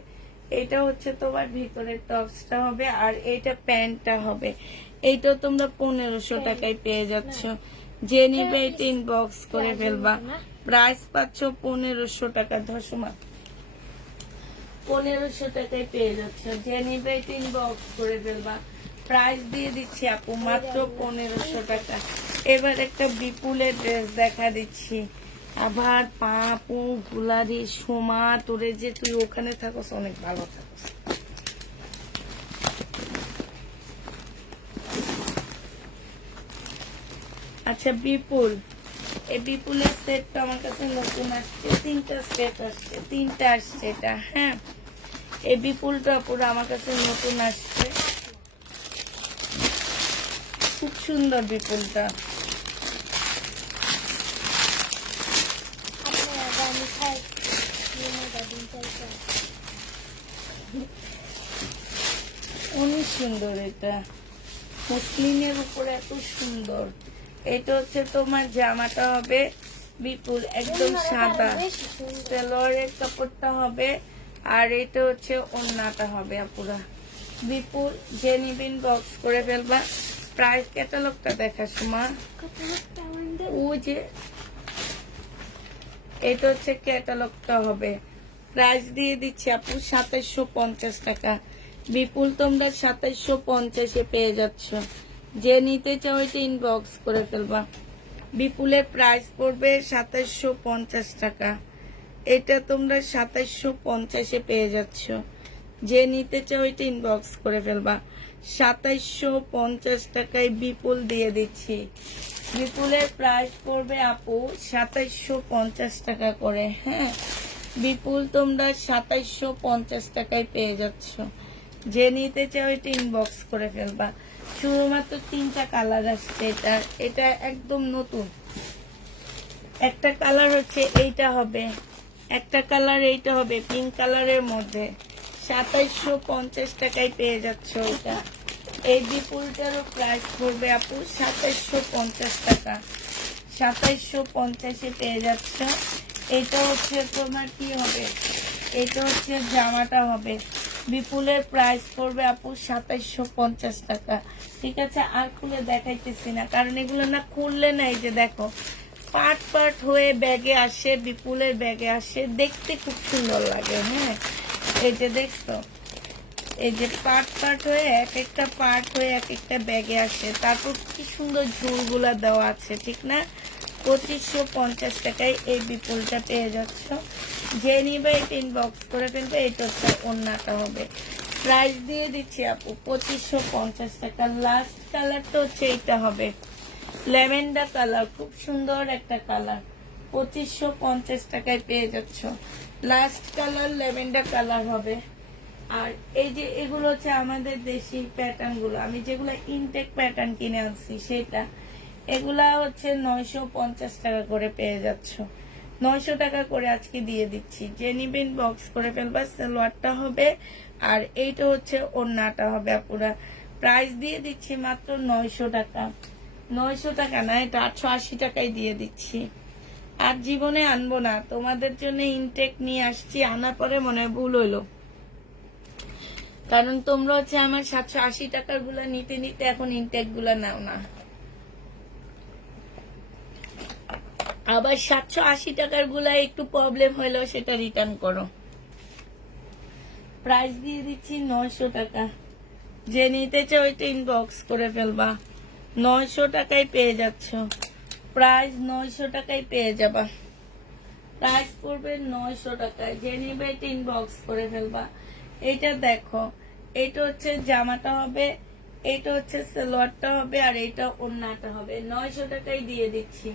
এটা হচ্ছে তোমার ভিতরের টপসটা হবে, আর এটা প্যান্টটা হবে। এইটা তোমরা 1500 টাকায় পেয়ে যাচ্ছ। যে নিবে এটা ইনবক্স করে ফেলবা। প্রাইস পাচ্ছ 1500 টাকা। ধসমা 1500 টাকায় পেয়ে যাচ্ছ। যে নিবে এটা ইনবক্স করে ফেলবা। প্রাইস দিয়ে দিচ্ছি আপু মাত্র 1500 টাকা। এবার একটা বিপুলের ড্রেস দেখা দিচ্ছি। আবার পাপু গুলারি সোমা, তোরে যে তুই ওখানে থাকস অনেক ভালো থাকস। আচ্ছা বিপুল, এই বিপুলের সেটটা আমার কাছে নতুন আসছে, 3টা সেট আসছে, 3টা আসছে এটা। হ্যাঁ এই বিপুলটা পুরো আমার কাছে নতুন আসছে, খুব সুন্দর বিপুলটা। অনেক সুন্দর, এটা মুসলিমের উপরে এত সুন্দর। এটা হচ্ছে তোমার জামাটা হবে বিপুল একদম সাদা, সালোয়ারের কাপড়টা হবে, আর এটা হচ্ছে ওড়নাটা হবে আপুরা। বিপুল যে নিবিন বক্স করে ফেলবা। প্রাইস ক্যাটালগটা দেখা সময় ও যে এটা হচ্ছে ক্যাটালগটা হবে। প্রাইস দিয়ে দিচ্ছি আপু 2750 টাকা। বিপুল তোমরা 2750-এ পেয়ে যাচ্ছ। যে নিতে চাও এটা ইনবক্স করে ফেলবা। বিপুলের প্রাইস পড়বে 2750 টাকা। এটা তোমরা 2750-এ পেয়ে যাচ্ছ। যে নিতে চাও এটা ইনবক্স করে ফেলবা। 2750 টাকায় বিপুল দিয়ে দিচ্ছি। বিপুলের প্রাইস পড়বে আপু 2750 টাকা করে। হ্যাঁ, বিপুল তোমরা 2750 টাকায় পেয়ে যাচ্ছ। যে নিতে চাও এটা ইনবক্স করে ফেলবা। শুধুমাত্র 3টা কালার আসছে। এটা একদম নতুন। একটা কালার হচ্ছে এইটা হবে, একটা কালার এইটা হবে পিঙ্ক কালারের মধ্যে। 2750 টাকায় পেয়ে যাচ্ছ এটা। এই বিপুলটারও প্রাইস পড়বে আপু 2750 টাকা। 2750-এ পেয়ে যাচ্ছ। এটা হচ্ছে তোমার কি হবে, এটা হচ্ছে জামাটা হবে। বিপুলের প্রাইস পড়বে আপু 2750 টাকা। ঠিক আছে, আর খুলে দেখাইতেছি না, কারণ এগুলো না খুললে না, এই যে দেখো পার্ট পার্ট হয়ে ব্যাগে আসে, বিপুলের ব্যাগে আসে, দেখতে খুব সুন্দর লাগে। হ্যাঁ, এই যে দেখছো, এই যে পার্ট পার্ট হয়ে এক একটা পার্ট হয়ে এক একটা ব্যাগে আসে, তারপর কি সুন্দর ঝুলগুলা দেওয়া আছে, ঠিক না? 2550 টাকায় এই বিপুলটা পেয়ে যাচ্ছ। যে নিবে এটা ইনবক্স করে ফেলবে। এটা হচ্ছে ওড়নাটা হবে। প্রাইস দিয়ে দিচ্ছি আপু 2550 টাকা। লাস্ট কালারটা হচ্ছে এইটা হবে, ল্যাভেন্ডার কালার, খুব সুন্দর একটা কালার। 2550 টাকায় পেয়ে যাচ্ছ। লাস্ট কালার ল্যাভেন্ডার কালার হবে। আর এই যে এগুলো হচ্ছে আমাদের দেশি প্যাটার্ন গুলো, আমি যেগুলো ইনটেক প্যাটার্ন কিনে আনছি সেটা। এগুলা হচ্ছে 950 টাকা করে পেয়ে যাচ্ছ। 900 টাকা করে আজকে দিয়ে দিচ্ছি। যে নিবেন বক্স করে ফেলবা। সালোয়ারটা হবে আর এইটা হচ্ছে ওড়নাটা হবে আপুরা। প্রাইস দিয়ে দিচ্ছি মাত্র 900 টাকা। 900 টাকা না, এটা 880 টাকায় দিয়ে দিচ্ছি। আর জীবনে আনবো না, তোমাদের জন্য ইনটেক নিয়ে আসছি। আনার পরে মনে হয় ভুল হইলো, কারণ তোমরা হচ্ছে আমার 780 টাকার গুলা নিতে নিতে এখন ইনটেক গুলা নাও না। আবার 780 টাকার গুলা একটু প্রবলেম হইলেও সেটা রিটার্ন করো। প্রাইস দিয়ে দিচ্ছি 900 টাকা। যে নিতে চাও ওইটা ইনবক্স করে ফেলবা। 900 টাকায় পেয়ে যাচ্ছ। প্রাইস 900 টাকায় পেয়ে যাবা। প্রাইস পড়বে 900 টাকায়। যে নিবে এটা ইনবক্স করে ফেলবা। এটা দেখো, এটা হচ্ছে জামাটা হবে, এটা হচ্ছে সালোয়ারটা হবে, আর এটা ওড়নাটা হবে। 900 টাকায় দিয়ে দিচ্ছি।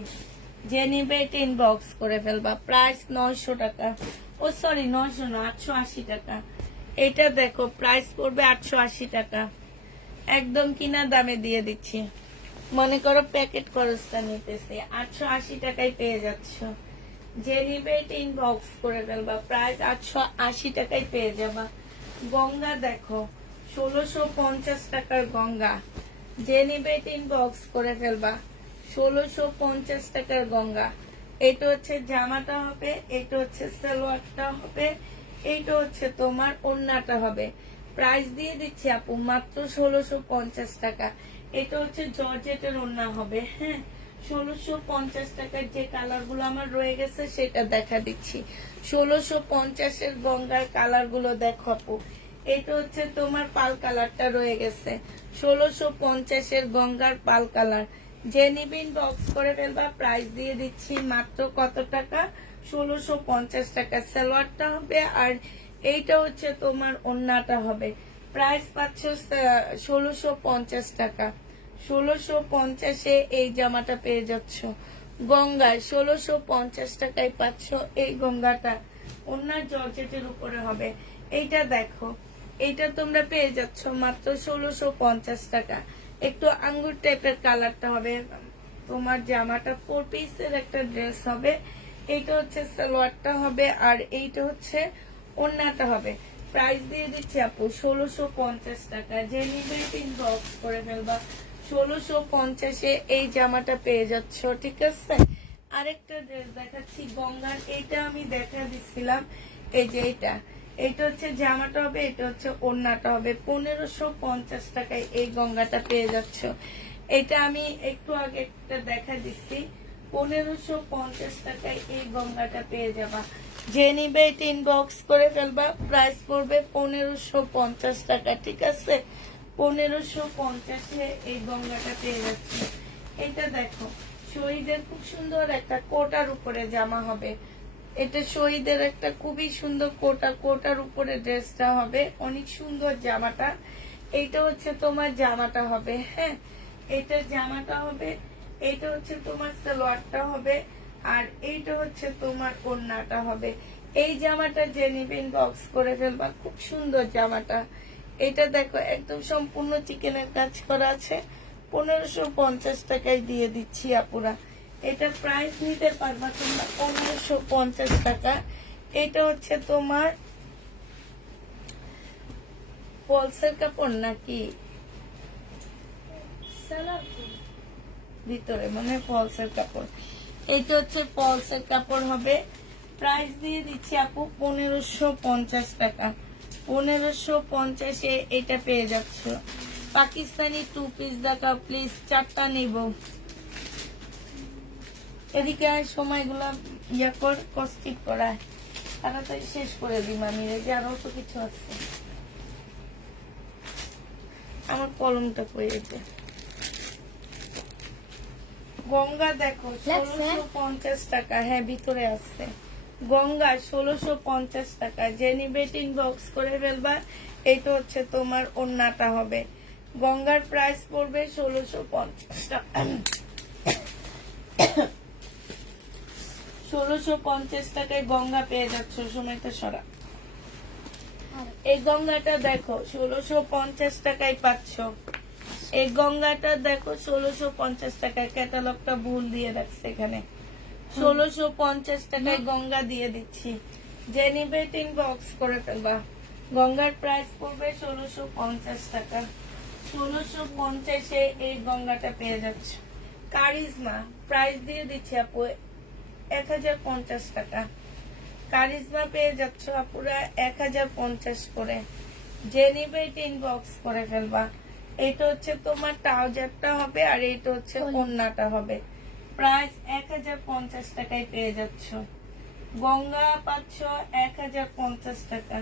যে নিবে এটা ইনবক্স করে ফেলবা। প্রাইস 900 টাকা। ও সরি, 900 না, 880 টাকা। এটা দেখো, প্রাইস পড়বে 880 টাকা। একদম কিনা দামে দিয়ে দিচ্ছি। মনে করো প্যাকেট খরচটা নিতেছে, 880 টাকায় পেয়ে যাচ্ছ। যে নিবে এটা ইনবক্স করে ফেলবা। প্রাইস 880 টাকায় পেয়ে যাবা। গঙ্গা দেখো, 1650 টাকার গঙ্গা। যে নিবে এটা ইনবক্স করে ফেলবা। 1650 টাকার গঙ্গা। এটা হচ্ছে জামাটা হবে, এটা হচ্ছে সালোয়ারটা হবে, এইটা হচ্ছে তোমার ওড়নাটা হবে। প্রাইস দিয়ে দিচ্ছি আপু মাত্র 1650 টাকা। এটা হচ্ছে জর্জেটের ওড়না হবে। হ্যাঁ, 1650 টাকার যে কালার গুলো আমার রয়ে গেছে সেটা দেখা দিচ্ছি। 1650-এর গঙ্গার কালার গুলো দেখো আপু। এটা হচ্ছে তোমার পাল কালারটা রয়ে গেছে। 1650-এর গঙ্গার পাল কালার। যে নিবিন বক্স করে ফেলবা। প্রাইস দিয়ে দিচ্ছি মাত্র কত টাকা? 1650 টাকা। সালোয়ারটা হবে আর এইটা হচ্ছে তোমার ওড়নাটা হবে। প্রাইস পাচ্ছ 1650 টাকা। 1650-এ এই জামাটা পেয়ে যাচ্ছ। গঙ্গায় 1650 টাকায় পাচ্ছ এই গঙ্গাটা। ওড়নার জর্জেটের উপরে হবে। এইটা দেখো, এইটা তোমরা পেয়ে যাচ্ছ মাত্র 1650 টাকা। একটু আঙ্গুর টাইপের কালারটা হবে। তোমার জামাটা 4 পিসের একটা ড্রেস হবে। এইটা হচ্ছে সালোয়ারটা হবে আর এইটা হচ্ছে ওড়নাটা হবে। প্রাইস দিয়ে দিচ্ছি আপু 1650 টাকা। যে নিবে ইনবক্স করে ফেলবা। 1650-এ এই জামাটা পেয়ে যাচ্ছ। ঠিক আছে, আরেকটা ড্রেস দেখাচ্ছি গঙ্গার। এটা আমি দেখা দিচ্ছিলাম, এই যে এটা হচ্ছে জামাটা হবে, এটা হচ্ছে ওড়নাটা হবে। 1550 টাকায় এই গঙ্গাটা পেয়ে যাচ্ছ। এটা আমি একটু আগে একটা দেখা দিচ্ছি। 1550 টাকায় এই গঙ্গাটা পেয়ে যাবা। যে নিবে এটা ইনবক্স করে ফেলবা। প্রাইস পড়বে 1550 টাকা। ঠিক আছে, 1550-এ এই গঙ্গাটা পেয়ে যাচ্ছে। এটা দেখো শহীদের খুব সুন্দর একটা কোটার উপরে জামা হবে। এটা শহীদের একটা খুবই সুন্দর কোটার উপরে ড্রেসটা হবে, অনেক সুন্দর জামাটা। এইটা হচ্ছে তোমার জামাটা হবে, হ্যাঁ এটা জামাটা হবে। এইটা হচ্ছে তোমার সালোয়ারটা হবে, আর এইটা হচ্ছে তোমার ওড়নাটা হবে। এই জামাটা যে নিবে ইনবক্স করে ফেলবা, খুব সুন্দর জামাটা। এটা দেখো একদম সম্পূর্ণ চিকেনের কাজ করা আছে। 1550 টাকায় দিয়ে দিচ্ছি আপুরা। এটা প্রাইস নিতে পারবা তোমরা 1550 টাকা। এটা হচ্ছে তোমার ফলসের কাপড় নাকি সালাদ ভিতরে মানে ফলসের কাপড়। এটা হচ্ছে ফলসের কাপড় হবে। প্রাইস দিয়ে দিচ্ছি আপু 1550 টাকা। 1550-এ এটা পেয়ে যাচ্ছ। পাকিস্তানি 2 পিস দেখা প্লিজ, 4টা নিব। এদিকে সময়গুলো কষ্টিক করায়, তাড়াতাড়ি শেষ করে দিই মামিরে, যে আরো তো কিছু আছে। আমার কলমটা পড়েছে। গঙ্গা দেখো 1650 টাকা, হ্যাঁ ভিতরে আছে। গঙ্গা 1650 টাকা, যে নিবে ইনবক্স করে ফেলবা। এইটা হচ্ছে তোমার ওড়নাটা হবে। গঙ্গার প্রাইস পড়বে 1650 টাকা। 1650 টাকায় গঙ্গা পেয়ে যাচ্ছ। সময়টা সরা। এই গঙ্গাটা দেখো 1650 টাকায় পাচ্ছ। এই গঙ্গাটা দেখো 1650 টাকায়, ক্যাটালগটা ভুল দিয়ে রাখছে এখানে। 1650 টাকায় গঙ্গা দিয়ে দিচ্ছি। যে নিবে ইনবক্স করে ফেলবা। গঙ্গার প্রাইস পড়বে 1650 টাকা। 1650-এ এই গঙ্গাটা পেয়ে যাচ্ছে। কারিজমা প্রাইস দিয়ে দিচ্ছি আপু 1050 টাকা। কারিজমা পেয়ে যাচ্ছ আপুরা 1050 করে। যে নিবে ইনবক্স করে ফেলবা। এটা হচ্ছে তোমার ট্রাউজারটা হবে, আর এটা হচ্ছে ওড়নাটা হবে। প্রাইস 1050 টাকায় পেয়ে যাচ্ছ। গঙ্গা পাচ্ছ 1050 টাকা।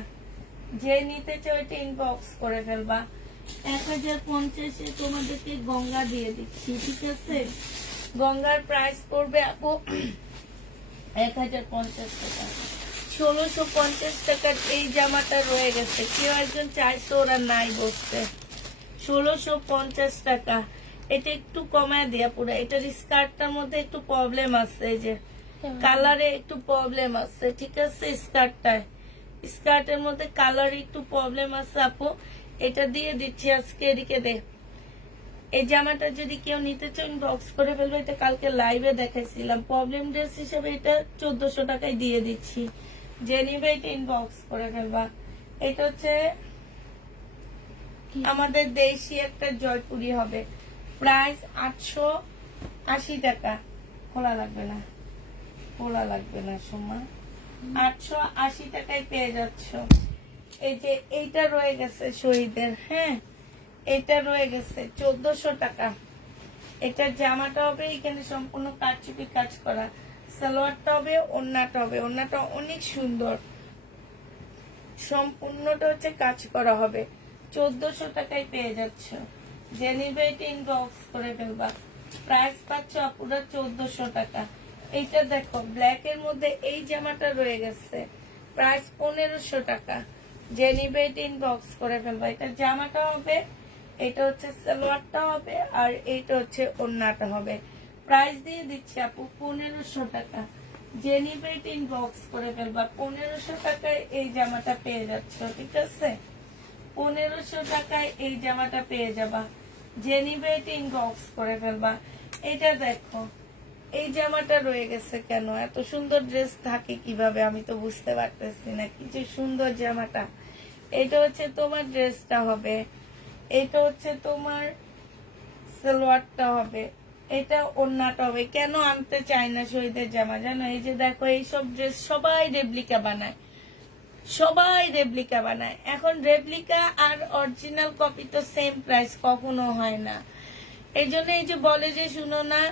যে নিতে চাও এটা ইনবক্স করে ফেলবা। 1050-এ তোমাদেরকে গঙ্গা দিয়ে দিচ্ছি, ঠিক আছে। গঙ্গার প্রাইস পড়বে আপু 1050 টাকা। 1650 টাকার এই জামাটা রয়ে গেছে, কেউ একজন চাইছে, ওরা নাই বসতে। 1650 টাকা। এটা একটু কমায় দেয়া পুরো। এটার স্কার্টটার মধ্যে একটু প্রবলেম আছে, এই যে কালারে একটু প্রবলেম আছে, ঠিক আছে। স্কার্টের মধ্যে কালারে একটু প্রবলেম আছে আপু। এটা দিয়ে দিচ্ছি আজকে। এদিকে দে। এই জামাটা যদি কেউ নিতে চান বক্স করে ফেলবে। এটা কালকে লাইভে দেখাইছিলাম প্রবলেম ড্রেস হিসেবে, এটা 1400 টাকায় দিয়ে দিচ্ছি। যে নিবে এটা ইনবক্স করে ফেলবা। এটা হচ্ছে আমাদের দেশি একটা জয়পুরি হবে। প্রাইস 880 টাকা। খোলা লাগবে না সোমা। 880 টাকায় পেয়ে যাচ্ছ। এই যে এইটা রয়ে গেছে শহীদের, হ্যাঁ এটা রয়ে গেছে 1400 টাকা। এটার জামাটা হবে এখানে সম্পূর্ণ কারচুপি কাজ করা। সালোয়ারটা হবে, ওড়নাটা হবে। ওড়নাটা অনেক সুন্দর, সম্পূর্ণটা হচ্ছে কাজ করা হবে। 1400 টাকায় পেয়ে যাচ্ছ। যে নিবে এটা ইনবক্স করে ফেলবা। প্রাইস পাচ্ছ পুরো 1400 টাকা। এইটা দেখো ব্ল্যাক এর মধ্যে এই জামাটা রয়ে গেছে। প্রাইস 1500 টাকা। যে নিবে এটা ইনবক্স করে ফেলবা। এটা জামাটা হবে, এটা হচ্ছে সালোয়ারটা হবে, আর এইটা হচ্ছে ওড়নাটা হবে। প্রাইস দিয়ে দিচ্ছি আপু 1500 টাকা। যে নিবে এটা ইনবক্স করে ফেলবা। 1500 টাকায় এই জামাটা পেয়ে যাচ্ছ, ঠিক আছে। 1500 টাকায় এই জামাটা পেয়ে যাবা। যে নিবে এটা ইনবক্স করে ফেলবা। এটা দেখো এই জামাটা রয়ে গেছে কেন, এত সুন্দর ড্রেস থাকে কিভাবে আমি তো বুঝতে পারতেছি না। কি যে সুন্দর জামাটা। এটা হচ্ছে তোমার ড্রেসটা হবে, এটা হচ্ছে তোমার সালোয়ারটা হবে, এটা ওড়নাটা হবে। কেন আনতে চাই না শহীদের জামা জানো? এই যে দেখো এইসব ড্রেস সবাই রেপ্লিকা বানায়। এখন রেপ্লিকা আর অরিজিনাল কপি তো সেম প্রাইস কখনো হয় না। এই জন্য এই যে বলে যে শুনো না,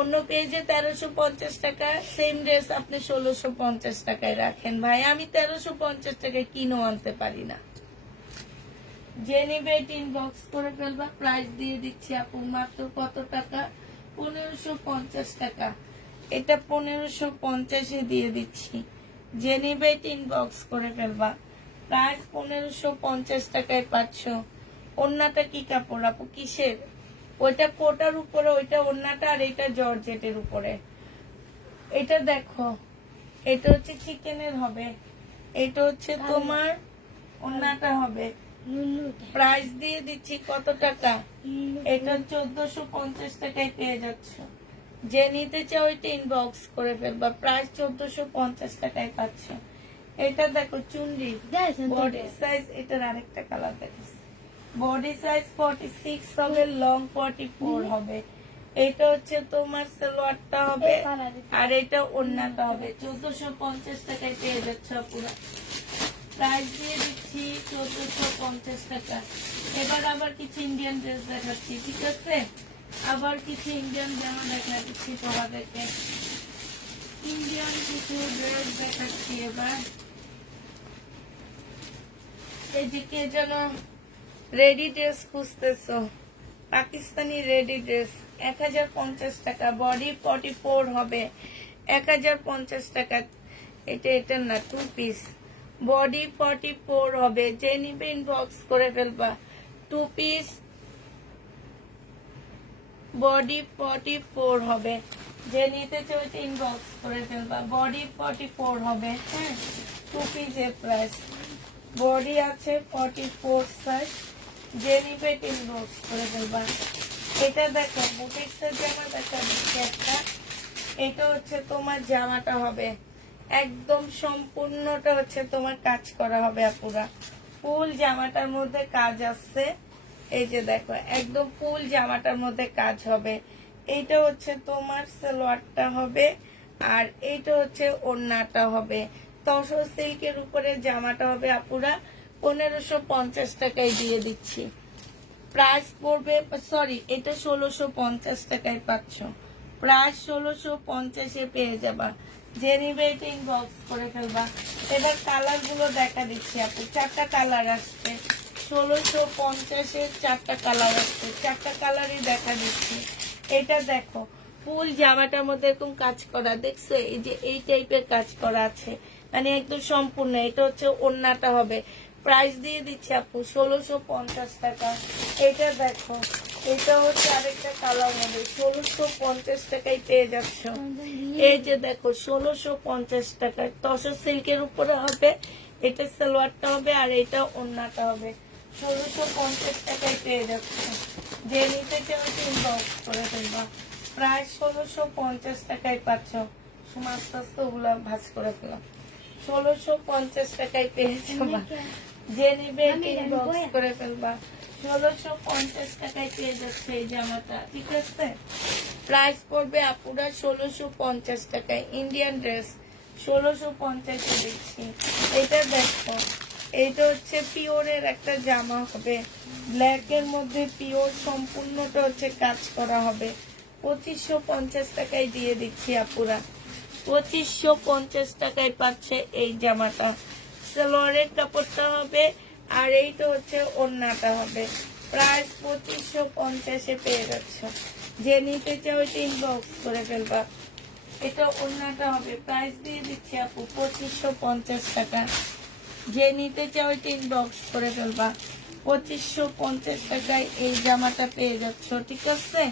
অন্য পেজে 1350 টাকা সেম ড্রেস আপনি 1650 টাকায় রাখেন। ভাই আমি 1350 টাকায় কিনো আনতে পারি না। যে নিবে ইনবক্স করে ফেলবা। প্রাইস দিয়ে দিচ্ছি আপু মাত্র কত টাকা? 1550 টাকা। এটা 1550-এ দিয়ে দিচ্ছি। যে নিবে ইনবক্স করে ফেলবা। প্রাইস 1550 টাকায় পাচ্ছ। ওন্নাটা কি কাপড় আপু, কিসের? ওইটা কোটার উপরে, ওইটা ওন্নাটা, আর এটা জর্জেটের উপরে। এটা দেখো, এটা হচ্ছে চিকেনের হবে, এটা হচ্ছে তোমার ওন্নাটা হবে। প্রাইস দিয়ে দিচ্ছি কত টাকা? এটা 1450 টাকায় পেয়ে যাচ্ছ। যে নিতে চাও ওইটা ইনবক্স করে ফেলবা। প্রাইস 1450 টাকায় পাচ্ছ। এটা দেখো চুনরি, বডি সাইজ, এটার আরেকটা কালার দেখাচ্ছি। বডি সাইজ 46 হবে, লং 44 হবে। এটা হচ্ছে তোমার সালোয়ারটা হবে, আর এটা ওড়নাটা হবে। 1450 টাকায় পেয়ে যাচ্ছ পুরো। প্রাইস দিয়ে দিচ্ছি 1450 টাকা। এবার আবার কিছু ইন্ডিয়ান ড্রেস দেখাচ্ছি, ঠিক আছে? আবার কিছু ইন্ডিয়ান জামা দেখা দিচ্ছি তোমাদেরকে। ইন্ডিয়ান কিছু ড্রেস দেখাচ্ছি এবার। এই যে কে যেন রেডি ড্রেস খুঁজতেছো, পাকিস্তানি রেডি ড্রেস 1050 টাকা। বডি 44 হবে, 1050 টাকা। এটা না, 2 পিস। বডি 44 হবে। যে নিবে ইনবক্স করে ফেলবা। 2 পিস, বডি 44 হবে। যে নিতে চাও ইনবক্স করে ফেলবা। বডি 44 হবে, হ্যাঁ। 2 পিসের প্রাইস। বডি আছে 44 সাইজ। যে নিবে ইনবক্স করে ফেলবা। এটা দেখো বুটিক্সের জামা দেখা দিচ্ছে একটা। এটা হচ্ছে তোমার জামাটা হবে একদম সম্পূর্ণটা হচ্ছে তোমার কাজ করা হবে আপুরা। ফুল জামাটার মধ্যে কাজ আসছে। এই যে দেখো একদম ফুল জামাটার মধ্যে কাজ হবে। এইটা হচ্ছে তোমার সালোয়ারটা হবে, আর এইটা হচ্ছে ওড়নাটা হবে। তসর সিল্কের উপরে জামাটা হবে আপুরা 1550 টাকায় দিয়ে দিচ্ছি। প্রাইস পড়বে, সরি, এটা 1650 টাকায় পাচ্ছ। প্রাইস 1650-এ পেয়ে যাবা। যে নিবে এটা ইনবক্স করে ফেলবা। এবার কালার গুলো দেখা দিচ্ছি আপু। 4টা কালার আসছে। 1650-এর 4টা কালার আসছে। 4টা কালারই দেখা দিচ্ছি। এটা দেখো ফুল জামাটার মধ্যে এরকম কাজ করা, দেখছো? এই যে এই টাইপের কাজ করা আছে, মানে একদম সম্পূর্ণ। এটা হচ্ছে ওড়নাটা হবে। প্রাইস দিয়ে দিচ্ছি আপু 1650 টাকা। এটা দেখো, এটা হচ্ছে আরেকটা কালার হবে। 1650 টাকায় পেয়ে যাচ্ছ। এই যে দেখো 1650 টাকায় তসর সিল্কের উপরে হবে। এটা সালোয়ারটা হবে, আর এটা ওড়নাটা হবে। 1650 টাকায় পেয়ে যাচ্ছ। যে নিতে চাও ইনবক্স করে ফেলবা। প্রায় 1650 টাকায় পাচ্ছ। আস্তে আস্তে ওগুলো ভাজ করে ফেলাম। 1650 টাকায় পেয়ে যাবা। যে নিবে ইনবক্স করে ফেলবা। 1650 টাকায় পেয়ে যাচ্ছে এই জামাটা, ঠিক আছে? প্রাইস পড়বে আপুরা 1650 টাকায়। ইন্ডিয়ান ড্রেস 1650-এ দিচ্ছি। এটা দেখো, এটা হচ্ছে পিওরের একটা জামা হবে, ব্ল্যাক এর মধ্যে পিওর সম্পূর্ণটা হচ্ছে কাজ করা হবে। 2550 টাকায় দিয়ে দিচ্ছি আপুরা। 2550 টাকায় পাচ্ছে এই জামাটা। সালোয়ারের কাপড়টা হবে, আর এইটা হচ্ছে ওড়নাটা হবে। প্রাইস 2550-এ পেয়ে যাচ্ছ। যে নিতে চাও ইনবক্স করে ফেলবা। এটা ওড়নাটা হবে। প্রাইস দিয়ে দিচ্ছি আপু 2550 টাকা। যে নিতে চাও ইনবক্স করে ফেলবা। 2550 টাকায় এই জামাটা পেয়ে যাচ্ছ, ঠিক আছে?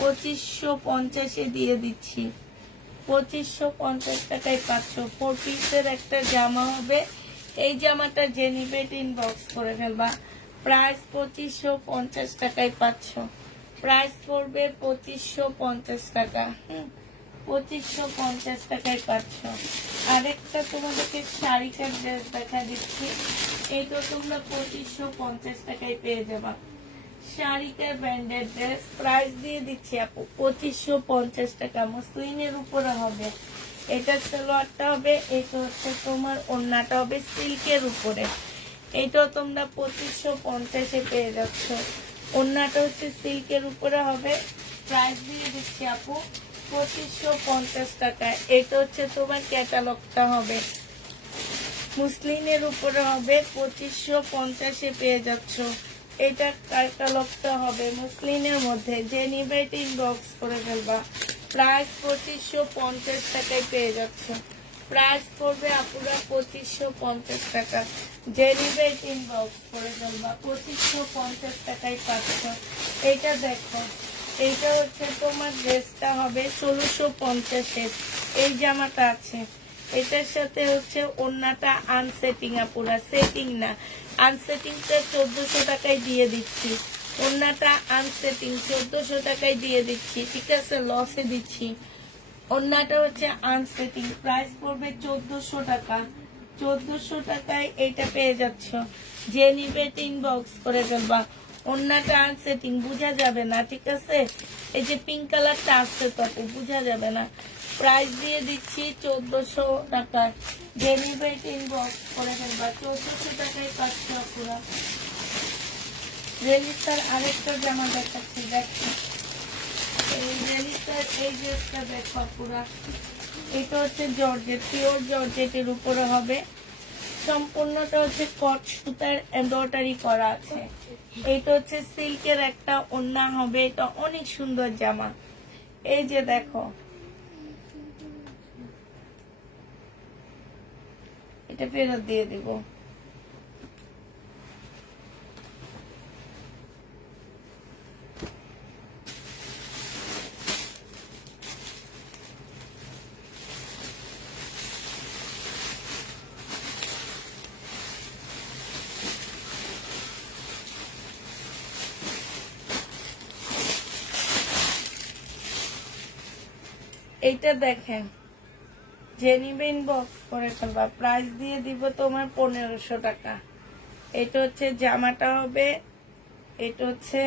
2550-এ দিয়ে দিচ্ছি। 2550 টাকায় পাচ্ছ। 4 পিসের একটা জামা হবে। এই জামাটা যে নিবে ইনবক্স করে ফেলবা। প্রাইস 2550 টাকায় পাচ্ছ। প্রাইস পড়বে 2550 টাকা। 2550 টাকায় পাচ্ছ। আরেকটা তোমাদেরকে শাড়িকার ড্রেস দেখা দিচ্ছি। এইটা তোমরা 2550 টাকায় পেয়ে যাবা। শাড়িকার ব্র্যান্ডের ড্রেস। প্রাইস দিয়ে দিচ্ছি আপু 2550 টাকা। মসলিনের উপরে হবে। এটা সালোয়ারটা হবে, এটা হচ্ছে তোমার ওড়নাটা হবে সিল্কের উপরে। এটাও তোমরা 2550-এ পেয়ে যাচ্ছ। ওড়নাটা হচ্ছে সিল্কের উপরে হবে। প্রাইস দিয়ে দিচ্ছি আপু 2550 টাকা। এটা হচ্ছে তোমার ক্যাটালগটা হবে। মুসলিনের উপরে হবে 2550-এ পেয়ে যাচ্ছ। এটা কালকটা হবে মুসলিনের মধ্যে, যে নিবে এটা ইনবক্স করে ফেলবা। প্রাইস 2550 টাকায় পেয়ে যাচ্ছ। প্রাইস পড়বে আপুরা 2550 টাকা। যে নিবে এটা ইনবক্স করে ফেলবা, 2550 টাকায় পাচ্ছ। এইটা দেখো, এইটা হচ্ছে তোমার ড্রেসটা হবে 1650-এর। এই জামাটা আছে, এটার সাথে হচ্ছে ওড়নাটা আনসেটিং আপুরা, সেটিং না, আনসেটিংটা 1400 টাকায় দিয়ে দিচ্ছি। ওড়নাটা আনসেটিং 1400 টাকায় দিয়ে দিচ্ছি, ঠিক আছে, লসে দিচ্ছি। ওড়নাটা হচ্ছে আনসেটিং, প্রাইস পড়বে 1400 টাকা। 1400 টাকায় এইটা পেয়ে যাচ্ছ। যে নিবে ইনবক্স করে ফেলবা। ওড়নাটা আনসেটিং, বোঝা যাবে না, ঠিক আছে। এই যে পিঙ্ক কালারটা আসছে তো বোঝা যাবে না। প্রাইস দিয়ে দিচ্ছি 1400 টাকা। যে নিবে ইনবক্স করে ফেলবা। 1400 টাকায় পাচ্ছ পুরো। রেলিস্টার আরেকটা জামা দেখাচ্ছি, দেখো এই রেলিস্টার এই ড্রেসটা দেখো পুরা। এটা হচ্ছে জর্জেট, পিওর জর্জেটের উপরে হবে। সম্পূর্ণটা হচ্ছে কট সুতার এমব্রয়ডারি করা আছে। এটা হচ্ছে সিল্কের একটা ওড়না হবে। এটা অনেক সুন্দর জামা। এই যে দেখো, এটা ফেরত দিয়ে দিব। এইটা দেখেন, জেনিবেন বক্স করে ফেলবা। প্রাইস দিয়ে দিব তোমার 1500 টাকা। এটা হচ্ছে জামাটা হবে, এটা হচ্ছে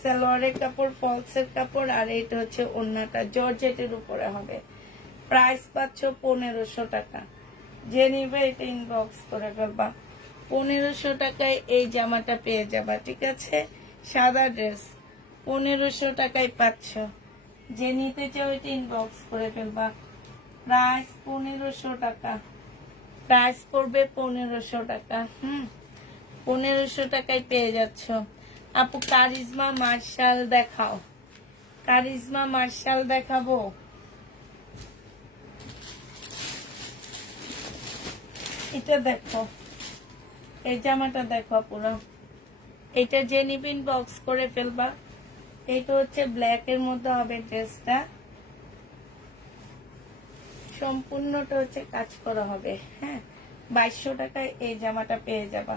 সালোয়ারের কাপড়, ফলসের কাপড়, আর এটা হচ্ছে ওড়নাটা জর্জেটের উপরে হবে। প্রাইস পাচ্ছ 1500 টাকা। যে নিবে এটা ইনবক্স করে ফেলবা। 1500 টাকায় এই জামাটা পেয়ে যাবা, ঠিক আছে। সাদা ড্রেস 1500 টাকায় পাচ্ছ। যে নিতে চাও এটা ইনবক্স করে ফেলবা। প্রাইস 1500 টাকা। প্রাইস পড়বে 1500 টাকা। 1500 টাকায় পেয়ে যাচ্ছ। আপু কারিজমা মার্শাল দেখাও, কারিজমা মার্শাল দেখাবো। এটা দেখো, এই জামাটা দেখো পুরো। এটা যে নিবিন বক্স করে ফেলবা। এটা হচ্ছে ব্ল্যাক এর মধ্যে হবে ড্রেসটা, সম্পূর্ণটা হচ্ছে কাজ করা হবে। 2200 টাকায় এই জামাটা পেয়ে যাবা।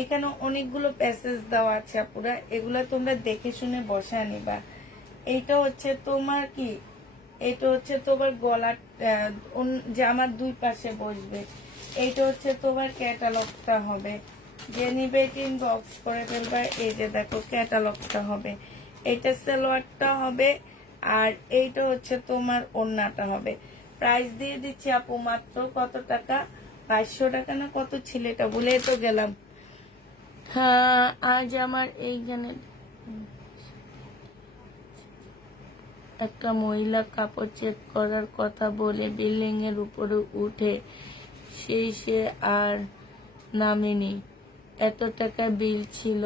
এখানে অনেকগুলো প্যাসেজ দেওয়া আছে আপুরা, এগুলো তোমরা দেখে শুনে বসা নিবা। এইটা হচ্ছে তোমার কি, এটা হচ্ছে তোমার গলার জামার দুই পাশে বসবে। এইটা হচ্ছে তোমার ক্যাটালগটা হবে। যে নিবে বক্স করে ফেলবা। এই যে দেখো ক্যাটালগটা হবে। এইটা সালোয়ারটা হবে, আর এইটা হচ্ছে তোমার ওড়নাটা হবে। প্রাইস দিয়ে দিচ্ছি আপু মাত্র কত টাকা, 2200 টাকা না কত ছিল, এটা ভুলে তো গেলাম। হ্যাঁ, আজ আমার এইখানে একটা মহিলা কাপড় চেক করার কথা বলে বিল্ডিং এর উপরে উঠে সে আর নামেনি। এত টাকা বিল ছিল,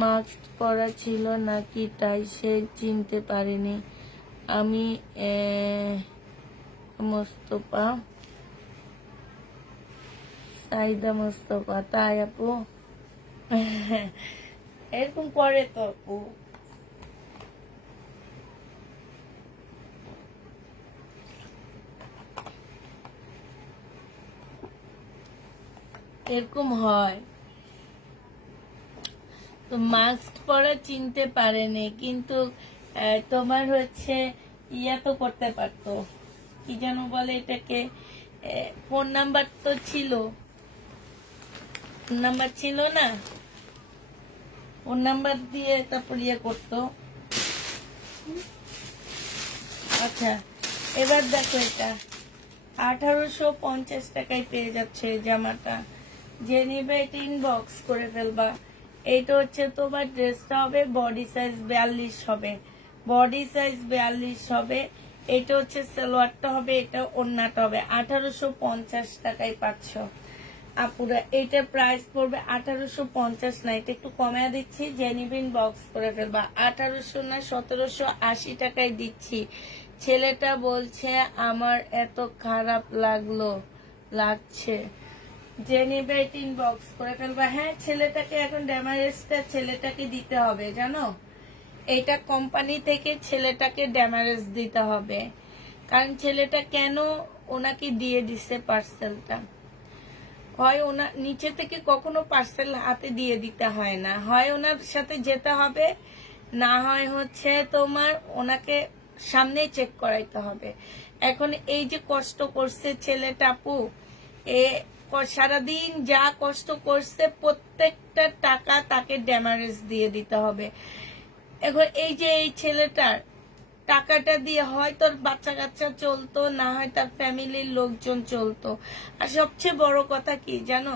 মাস্ক পরা ছিল নাকি তাই সে চিনতে পারেনি। আমি মোস্তফা, সাইদা মোস্তফা। তাই আপু এরকম করে তো আপু। এরকম হয় তো, মাস্ক পরা চিনতে পারেনি, কিন্তু তোমার হচ্ছে ইয়া তো করতে পারতো, কি যেন বলে এটাকে, ফোন নাম্বার তো ছিল, ফোন নাম্বার ছিল না, ফোন নাম্বার দিয়ে তারপর ইয়ে করতো। আচ্ছা, এবার দেখো, এটা 1850 টাকায় পেয়ে যাচ্ছে এই জামাটা। যে নিবে এটা ইনবক্স করে ফেলবা। এইটা হচ্ছে তোমার ড্রেসটা হবে বডি সাইজ 42 হবে, বডি সাইজ 42 হবে। এটা হচ্ছে সালোয়ারটা হবে, এটা ওড়নাটা হবে। 1850 টাকায় পাচ্ছ আপুরা। এটা প্রাইস পড়বে 1850 না, এটা একটু কমায় দিচ্ছি, জেনিবিন বক্স করে ফেলবা। 1800 না 1780 টাকায় দিচ্ছি। ছেলেটা বলছে আমার এত খারাপ লাগছে, জেনিবেটিন বক্স করে ফেলবা। হ্যাঁ, ছেলেটাকে এখন ড্যামারেজটা ছেলেটাকে দিতে হবে জানো, এটা কোম্পানি থেকে ছেলেটাকে ড্যামারেজ দিতে হবে। কারণ ছেলেটা কেন ওনাকে দিয়ে দিচ্ছে পার্সেলটা, হয় ওনার নিচে থেকে কখনো পার্সেল হাতে দিয়ে দিতে হয় না, হয় ওনার সাথে যেতে হবে, না হয় হচ্ছে তোমার ওনাকে সামনে চেক করাইতে হবে। এখন এই যে কষ্ট করছে ছেলেটা আপু, এ সারাদিন যা কষ্ট করছে প্রত্যেকটা টাকা তাকে ড্যামারেজ দিয়ে দিতে হবে। এখন এই যে এই ছেলেটার টাকাটা দিয়ে হয় তোর বাচ্চা কাচ্চা চলতো, না হয় তার ফ্যামিলির লোকজন চলতো। আর সবচেয়ে বড় কথা কি জানো,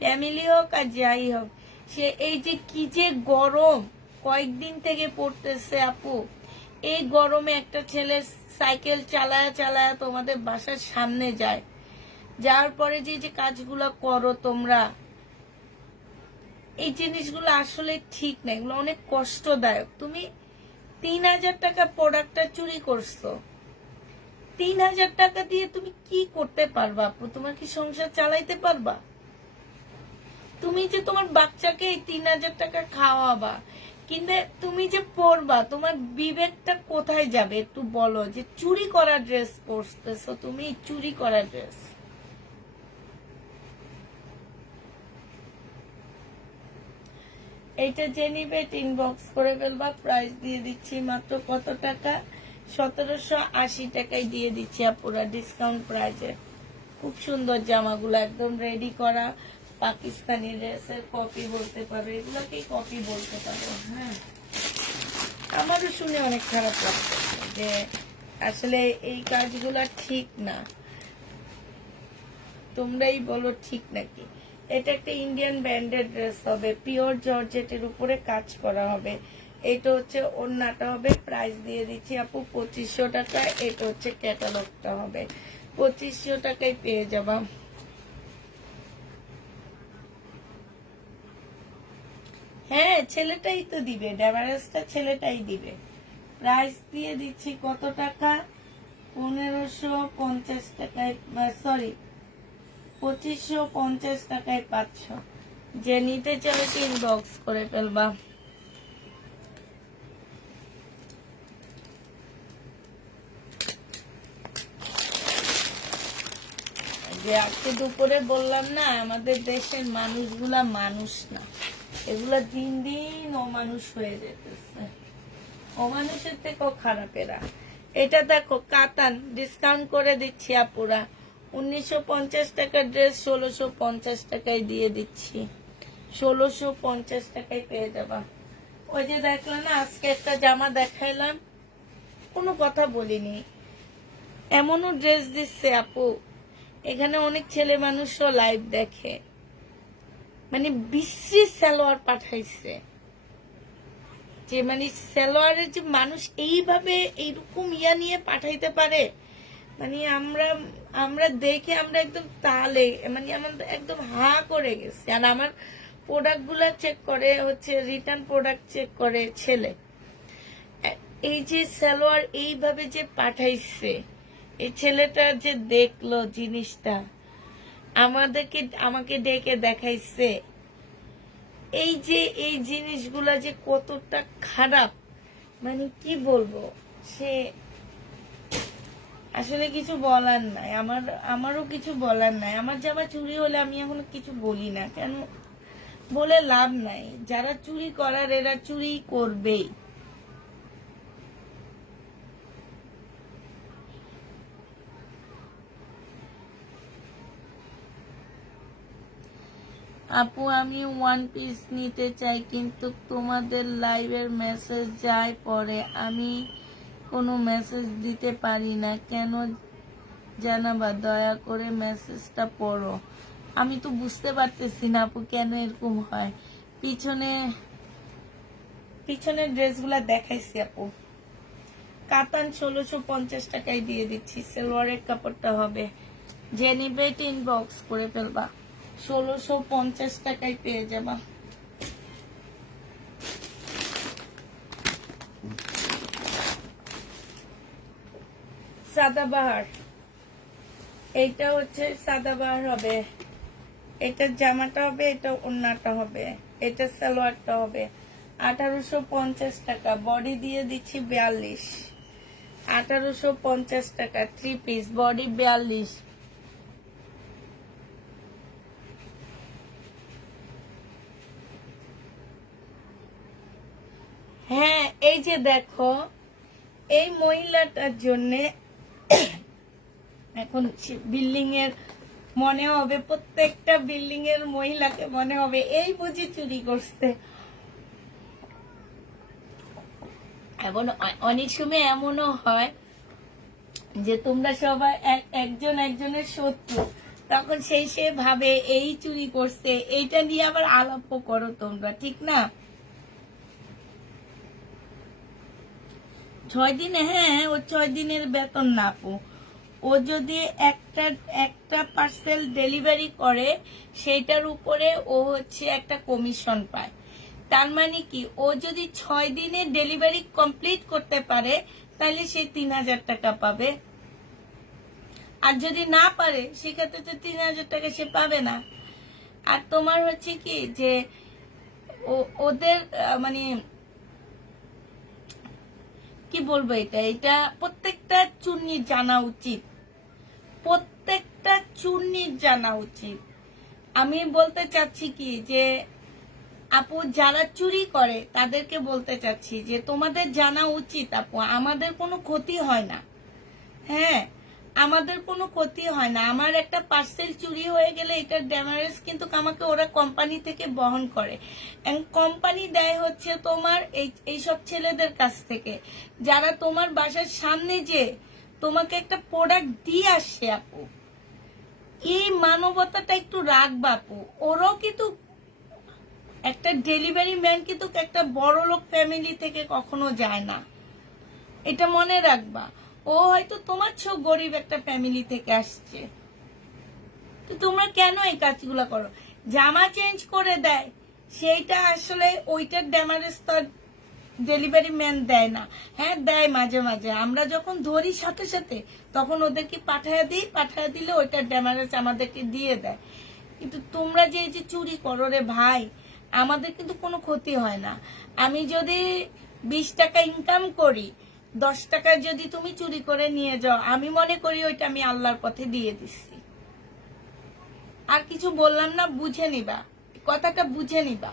ফ্যামিলি হোক আর যাই হোক, সে এই যে কি যে গরম কয়েকদিন থেকে পড়তেছে আপু, এই গরমে একটা ছেলে সাইকেল চালায়া চালায়া তোমাদের বাসার সামনে যায়, যাওয়ার পরে যে কাজগুলো করো তোমরা, এই জিনিসগুলো আসলে ঠিক না, এগুলো অনেক কষ্টদায়ক। তুমি 3000 টাকা প্রোডাক্টটা চুরি করছো, 3000 টাকা দিয়ে তুমি কি করতে পারবা আপু? তোমার কি সংসার চালাইতে পারবা? তুমি যে তোমার বাচ্চাকে এই 3000 টাকা খাওয়াবা, কিন্তু তুমি যে পরবা, তোমার বিবেকটা কোথায় যাবে একটু বলো। যে চুরি করা ড্রেস পরতেছো তুমি, চুরি করা ড্রেস। এইটা জেনিবেট ইনবক্স করে ফেলবা। প্রাইস দিয়ে দিচ্ছি মাত্র কত টাকা, 1780 টাকায় দিয়ে দিচ্ছি আপুরা, ডিসকাউন্ট প্রাইজে। খুব সুন্দর জামাগুলো, একদম রেডি করা পাকিস্তানি ড্রেসের কপি বলতে পারো, এগুলোকেই কপি বলতে পারো। হ্যাঁ, আমারও শুনে অনেক খারাপ লাগছে যে আসলে এই কাজগুলা ঠিক না, তোমরাই বলো ঠিক নাকি। এটা একটা ইন্ডিয়ান ব্র্যান্ডেড ড্রেস হবে, পিওর জর্জেটের উপরে কাজ করা হবে। এটা হচ্ছে ওড়নাটা হবে, প্রাইস দিয়ে দিচ্ছি আপু 2500 টাকা। এটা হচ্ছে ক্যাটালগটা হবে, 2500 টাকায় পেয়ে যাবা। হ্যাঁ, ছেলেটাই তো দিবে, ড্যামারেজটা ছেলেটাই দিবে। প্রাইস দিয়ে দিচ্ছি কত টাকা, 1550 টাকায়, সরি 2550 টাকায় পাচ্ছ। যে নিতে চাবে ইনবক্স করে ফেলবা। যে আজকে দুপুরে বললাম না, আমাদের দেশের মানুষগুলা মানুষ না, এগুলা দিন দিন অমানুষ হয়ে যেতেছে, অমানুষের থেকেও খারাপেরা। এটা দেখো কাতান, ডিসকাউন্ট করে দিচ্ছি আপুরা, 1950 টাকার ড্রেস 1650 টাকায় দিয়ে দিচ্ছি, 1650 টাকায় পেয়ে যাবা। ওই যে দেখলাম না আজকে একটা জামা দেখাইলাম, কোনো কথা বলিনি, এমনও ড্রেস দিচ্ছে আপু, এখানে অনেক ছেলে মানুষও লাইভ দেখে, মানে বিশ্রী সালোয়ার পাঠাইছে, যে মানে সালোয়ারের যে মানুষ এইভাবে এইরকম নিয়ে পাঠাইতে পারে, মানে আমরা দেখে আমরা একদম তালে, মানে আমাদের একদম হা করে গেছে। আর আমার প্রোডাক্ট গুলা চেক করে হচ্ছে রিটার্ন প্রোডাক্ট চেক করে ছেলে, এই যে সালোয়ার এইভাবে যে পাঠাইছে, এই ছেলেটা যে দেখলো জিনিসটা, আমাকে ডেকে দেখাইছে, এই যে এই জিনিসগুলা যে কতটা খারাপ, মানে কি বলবো, সে আসলে কিছু বলার নাই, আমারও কিছু বলার নাই। আমার জামা চুরি হলে আমি এখন কিছু বলি না, কেন বলে লাভ নাই, যারা চুরি করার এরা চুরি করবেই। আপু আমি ওয়ান পিস নিতে চাই, কিন্তু তোমাদের লাইভের মেসেজ যায় পরে, আমি কোনো মেসেজ দিতে পারি না, কেন জানাবা, দয়া করে মেসেজটা পড়ো। আমি তো বুঝতে পারতেছি না আপু কেন এরকম হয়। পিছনের ড্রেসগুলা দেখাইছি আপু, কাতান 1650 টাকায় দিয়ে দিচ্ছি। সালোয়ারের কাপড়টা হবে, যে নিবে ইনবক্স করে ফেলবা, 1650 টাকায় পেয়ে যাবা। সাদাবাহার, এইটা হচ্ছে সাদাবাহার হবে, এটার জামাটা হবে, এটা ওড়নাটা হবে, এটা সালোয়ারটা হবে 1850 টাকা। বডি দিয়ে দিচ্ছি 42, 1850 টাকা 3 পিস, বডি 42। হ্যাঁ, এই যে দেখো, এই মহিলাটার জন্যে এখন বিল্ডিং এর মনে হবে, প্রত্যেকটা বিল্ডিং এর মহিলাকে মনে হবে এই বুঝি চুরি করছে। এখন অনেক সময় এমনও হয় যে তোমরা সবাই একজন একজনের শত্রু, তখন সেই সে ভাবে এই চুরি করছে, এইটা নিয়ে আবার আলাপও করো তোমরা, ঠিক না? 6 দিনে, হ্যাঁ, ও 6 দিনের বেতন না আপু। ও যদি একটা পার্সেল ডেলিভারি করে, সেইটার উপরে ও হচ্ছে একটা কমিশন পায়। তার মানে কি, ও যদি 6 দিনে ডেলিভারি কমপ্লিট করতে পারে, তাহলে সে 3000 টাকা পাবে। আর যদি না পারে, সেক্ষেত্রে তো 3000 টাকা সে পাবে না। আর তোমার হচ্ছে কি যে ওদের মানে কি বলবো, এটা প্রত্যেকটা চুন্নির জানা উচিত, প্রত্যেকটা চুন্নির জানা উচিত। আমি বলতে চাচ্ছি কি যে আপু, যারা চুরি করে তাদেরকে বলতে চাচ্ছি যে তোমাদের জানা উচিত আপু, আমাদের কোনো ক্ষতি হয় না। হ্যাঁ, আমাদের কোনো ক্ষতি হয় না। আমার একটা পার্সেল চুরি হয়ে গেলে এটার ড্যামেজ কিন্তু আমাকে ওরা কোম্পানি থেকে বহন করে। কোম্পানি দেয় হচ্ছে তোমার এইসব ছেলেদের কাছ থেকে, যারা তোমার বাসার সামনে যে তোমাকে একটা প্রোডাক্ট দিয়ে আসছে আপু। এই মানবতাটা একটু রাখবা আপু। ওরাও কিন্তু একটা ডেলিভারি ম্যান কিন্তু একটা বড় লোক ফ্যামিলি থেকে কখনো যায় না, এটা মনে রাখবা। ও হয়তো তোমার চেয়েও গরিব একটা ফ্যামিলি থেকে আসছে। তো তোমরা কেন এই কাজগুলো করো? জামা চেঞ্জ করে দেয়, সেইটা আসলে ওইটার ড্যামেজ তো ডেলিভারি ম্যান দেয় না। হ্যাঁ, দেয় মাঝে মাঝে, আমরা যখন ধরি সাথে সাথে তখন ওদেরকে পাঠায় দিই, পাঠায় দিলে ওইটার ড্যামেজ আমাদেরকে দিয়ে দেয়। কিন্তু তোমরা যে এই যে চুরি করো রে ভাই, আমাদের কিন্তু কোনো ক্ষতি হয় না। আমি যদি 20 টাকা ইনকাম করি, 10 টাকা যদি তুমি চুরি করে নিয়ে যাও, আমি মনে করি ওইটা আমি আল্লাহর পথে দিয়ে দিচ্ছি। আর কিছু বললাম না, বুঝে নিবা, কথাটা বুঝে নিবা।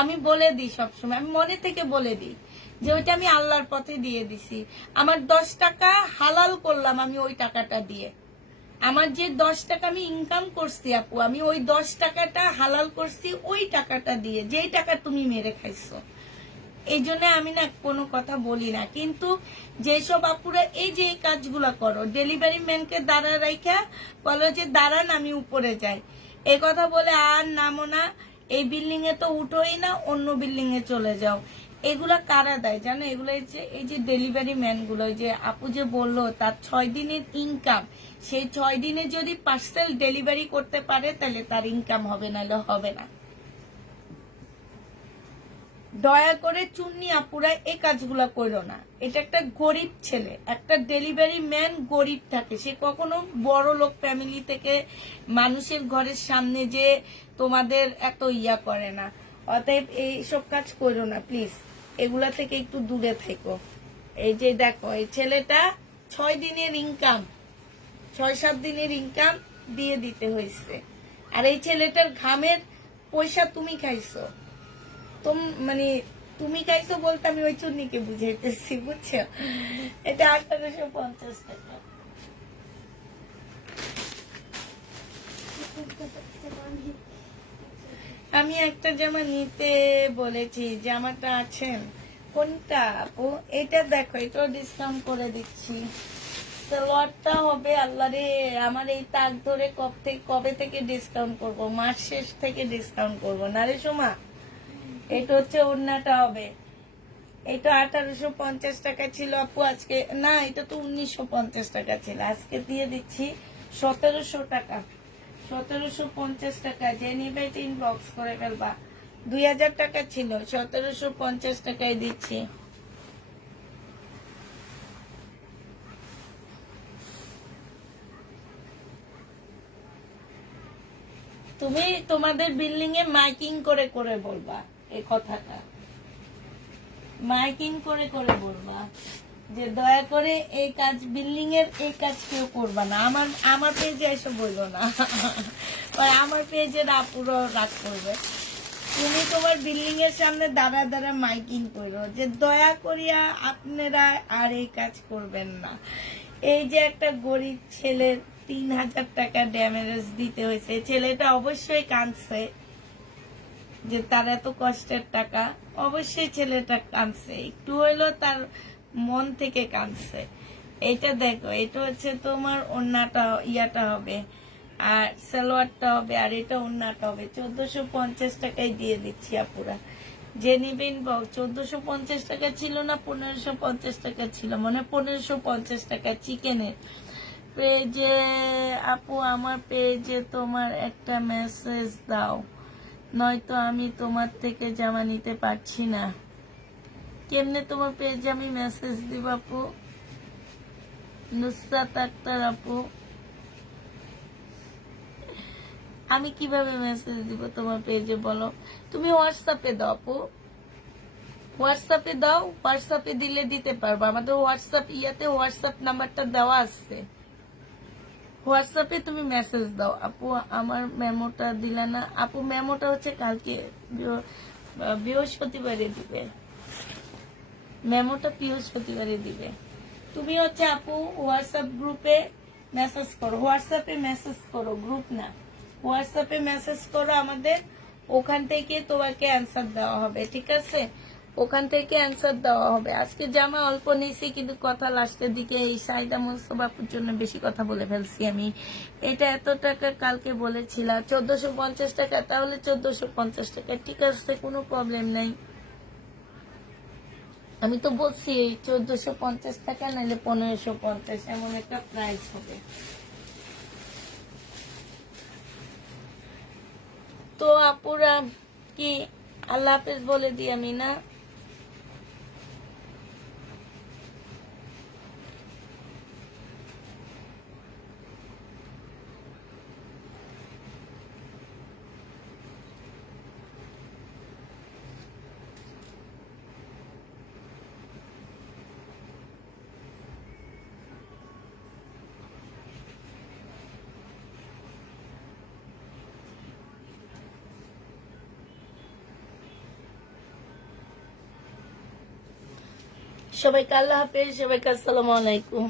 আমি বলে দিই সবসময়, আমি মনে থেকে বলে দিই যে ওইটা আমি আল্লাহর পথে দিয়ে দিছি। আমার 10 টাকা হালাল করলাম আমি ওই টাকাটা দিয়ে। আমার যে 10 টাকা আমি ইনকাম করছি আপু, আমি ওই 10 টাকাটা হালাল করছি ওই টাকাটা দিয়ে, যেই টাকা তুমি মেরে খাইছো। এই জন্য আমি না কোনো কথা বলি না। কিন্তু যেসব আপুরা এই যে এই কাজগুলা করো, ডেলিভারি ম্যানকে দাঁড়া রাইখা বলো যে দাঁড়ান আমি উপরে যাই, এই কথা বলে আর নামো না, এই বিল্ডিং এ তো উঠোই না, অন্য বিল্ডিং এ চলে যাও। এগুলা কারা দেয় জানো? এগুলো এই যে ডেলিভারি ম্যান গুলো, যে আপু যে বললো তার 6 দিনের ইনকাম, সেই 6 দিনে যদি পার্সেল ডেলিভারি করতে পারে তাহলে তার ইনকাম হবে, নাহলে হবে না। দয়া করে চুন্নি আপুরা এই কাজগুলা করো না। এটা একটা গরিব ছেলে, একটা ডেলিভারি ম্যান গরিব থাকে, সে কখনো বড় লোক ফ্যামিলি থেকে মানুষের ঘরের সামনে যে তোমাদের এত ইয়া করে না। অতএব এইসব কাজ করো না প্লিজ, এগুলা থেকে একটু দূরে থেকো। এই যে দেখো, এই ছেলেটা 6 দিনের ইনকাম, 6-7 দিনের ইনকাম দিয়ে দিতে হয়েছে। আর এই ছেলেটার ঘামের পয়সা তুমি খাইছো, মানে তুমি খাইছো বলতে আমি ওই চুন্নিকে বুঝাইতেছি, বুঝছো? এটা 1850 টাকা। আমি একটা জামা নিতে বলেছি, জামাটা আছেন? কোনটা আপু? এটা দেখো, এটাও ডিসকাউন্ট করে দিচ্ছি। সালোয়ারটা হবে, আল্লাহ রে, আমার এই তাক ধরে কবে থেকে ডিসকাউন্ট করব? মাস শেষ থেকে ডিসকাউন্ট করব না রে সোমা। এটা হচ্ছে ওড়নাটা হবে, এটা 1850 টাকা ছিল আপু, আজকে না, এটা তো 1950 টাকা ছিল, আজকে দিয়ে দিচ্ছি 1700 টাকা। 1750 টাকা, যে নিবে 3 বক্স করে ফেলবা। 2000 টাকা ছিল, 1750 টাকায় দিচ্ছি। তুমি তোমাদের বিল্ডিং এ মাইকিং করে করে বলবা এই কথাটা, মাইকিং করে করে বলবা যে দয়া করে এই কাজ, বিল্ডিং এর এই কাজ কেউ করবা না। আমার পেজে এসে বলবো না, আর আমার পেজে পুরো রাগ করবে। তুমি তোমার বিল্ডিং এর সামনে দাঁড়া দাঁড়া মাইকিং করো যে দয়া করিয়া আপনারা আর এই কাজ করবেন না। এই যে একটা গরিব ছেলের 3000 টাকা ড্যামেজ দিতে হয়েছে, ছেলেটা অবশ্যই কাঁদছে যে তার এত কষ্টের টাকা, অবশ্যই ছেলেটা কাঁদছে, একটু হইলো তার মন থেকে কাঁদছে। এটা দেখো, এটা হচ্ছে তোমার ওড়নাটা, ইয়াটা হবে আর সালোয়ারটা হবে, আর এটা ওড়নাটা হবে। 1450 টাকায় দিয়ে দিচ্ছি আপুরা, যে নিবেন। 1450 টাকা ছিল না, 1550 টাকা ছিল, মানে 1550 টাকা চিকেনের। পেজে আপু, আমার পেজে তোমার একটা মেসেজ দাও, নয়তো আমি তোমার থেকে জামা নিতে পারছি না। কেমনে তোমার পেজে আমি মেসেজ দিব আপু? নুসরাত আক্তার আপু, আমি কিভাবে মেসেজ দিব তোমার পেজে বলো? তুমি হোয়াটসঅ্যাপে দাও আপু, হোয়াটসঅ্যাপে দাও, হোয়াটসঅ্যাপে দিলে দিতে পারবো। আমাদের হোয়াটসঅ্যাপ ইয়াতে হোয়াটসঅ্যাপ নাম্বারটা দেওয়া আছে, হোয়াটসঅ্যাপে তুমি মেসেজ দাও আপু। আমার মেমোটা দিলে না আপু, মেমোটা হচ্ছে কালকে বৃহস্পতিবারে দিবে, মেমোটা বৃহস্পতিবারে দিবে। তুমি হচ্ছে আপু হোয়াটসঅ্যাপ গ্রুপে মেসেজ করো, হোয়াটসঅ্যাপে মেসেজ করো, গ্রুপ না, হোয়াটসঅ্যাপে মেসেজ করো আমাদের, ওখান থেকে তোমাকে অ্যান্সার দেওয়া হবে, ঠিক আছে? ওখান থেকে অ্যান্সার দেওয়া হবে। আজকে জামা অল্প নিয়েছি, কিন্তু কথা লাস্টের দিকে এই সাইদা মোস্তফাপুর জন্য বেশি কথা বলে ফেলছি আমি। এটা এত টাকা কালকে বলেছিলাম, 1450 টাকা, তাহলে 1450 টাকা, ঠিক আছে, কোনো প্রবলেম নাই। আমি তো বলছি 1450 টাকা নাহলে 1550, এমন একটা প্রাইস হবে। তো আপুরা কি আল্লাহ হাফেজ বলে দিই আমি না? সবাইকে আল্লাহ হাফেজ, সবাইকে আসসালামু আলাইকুম।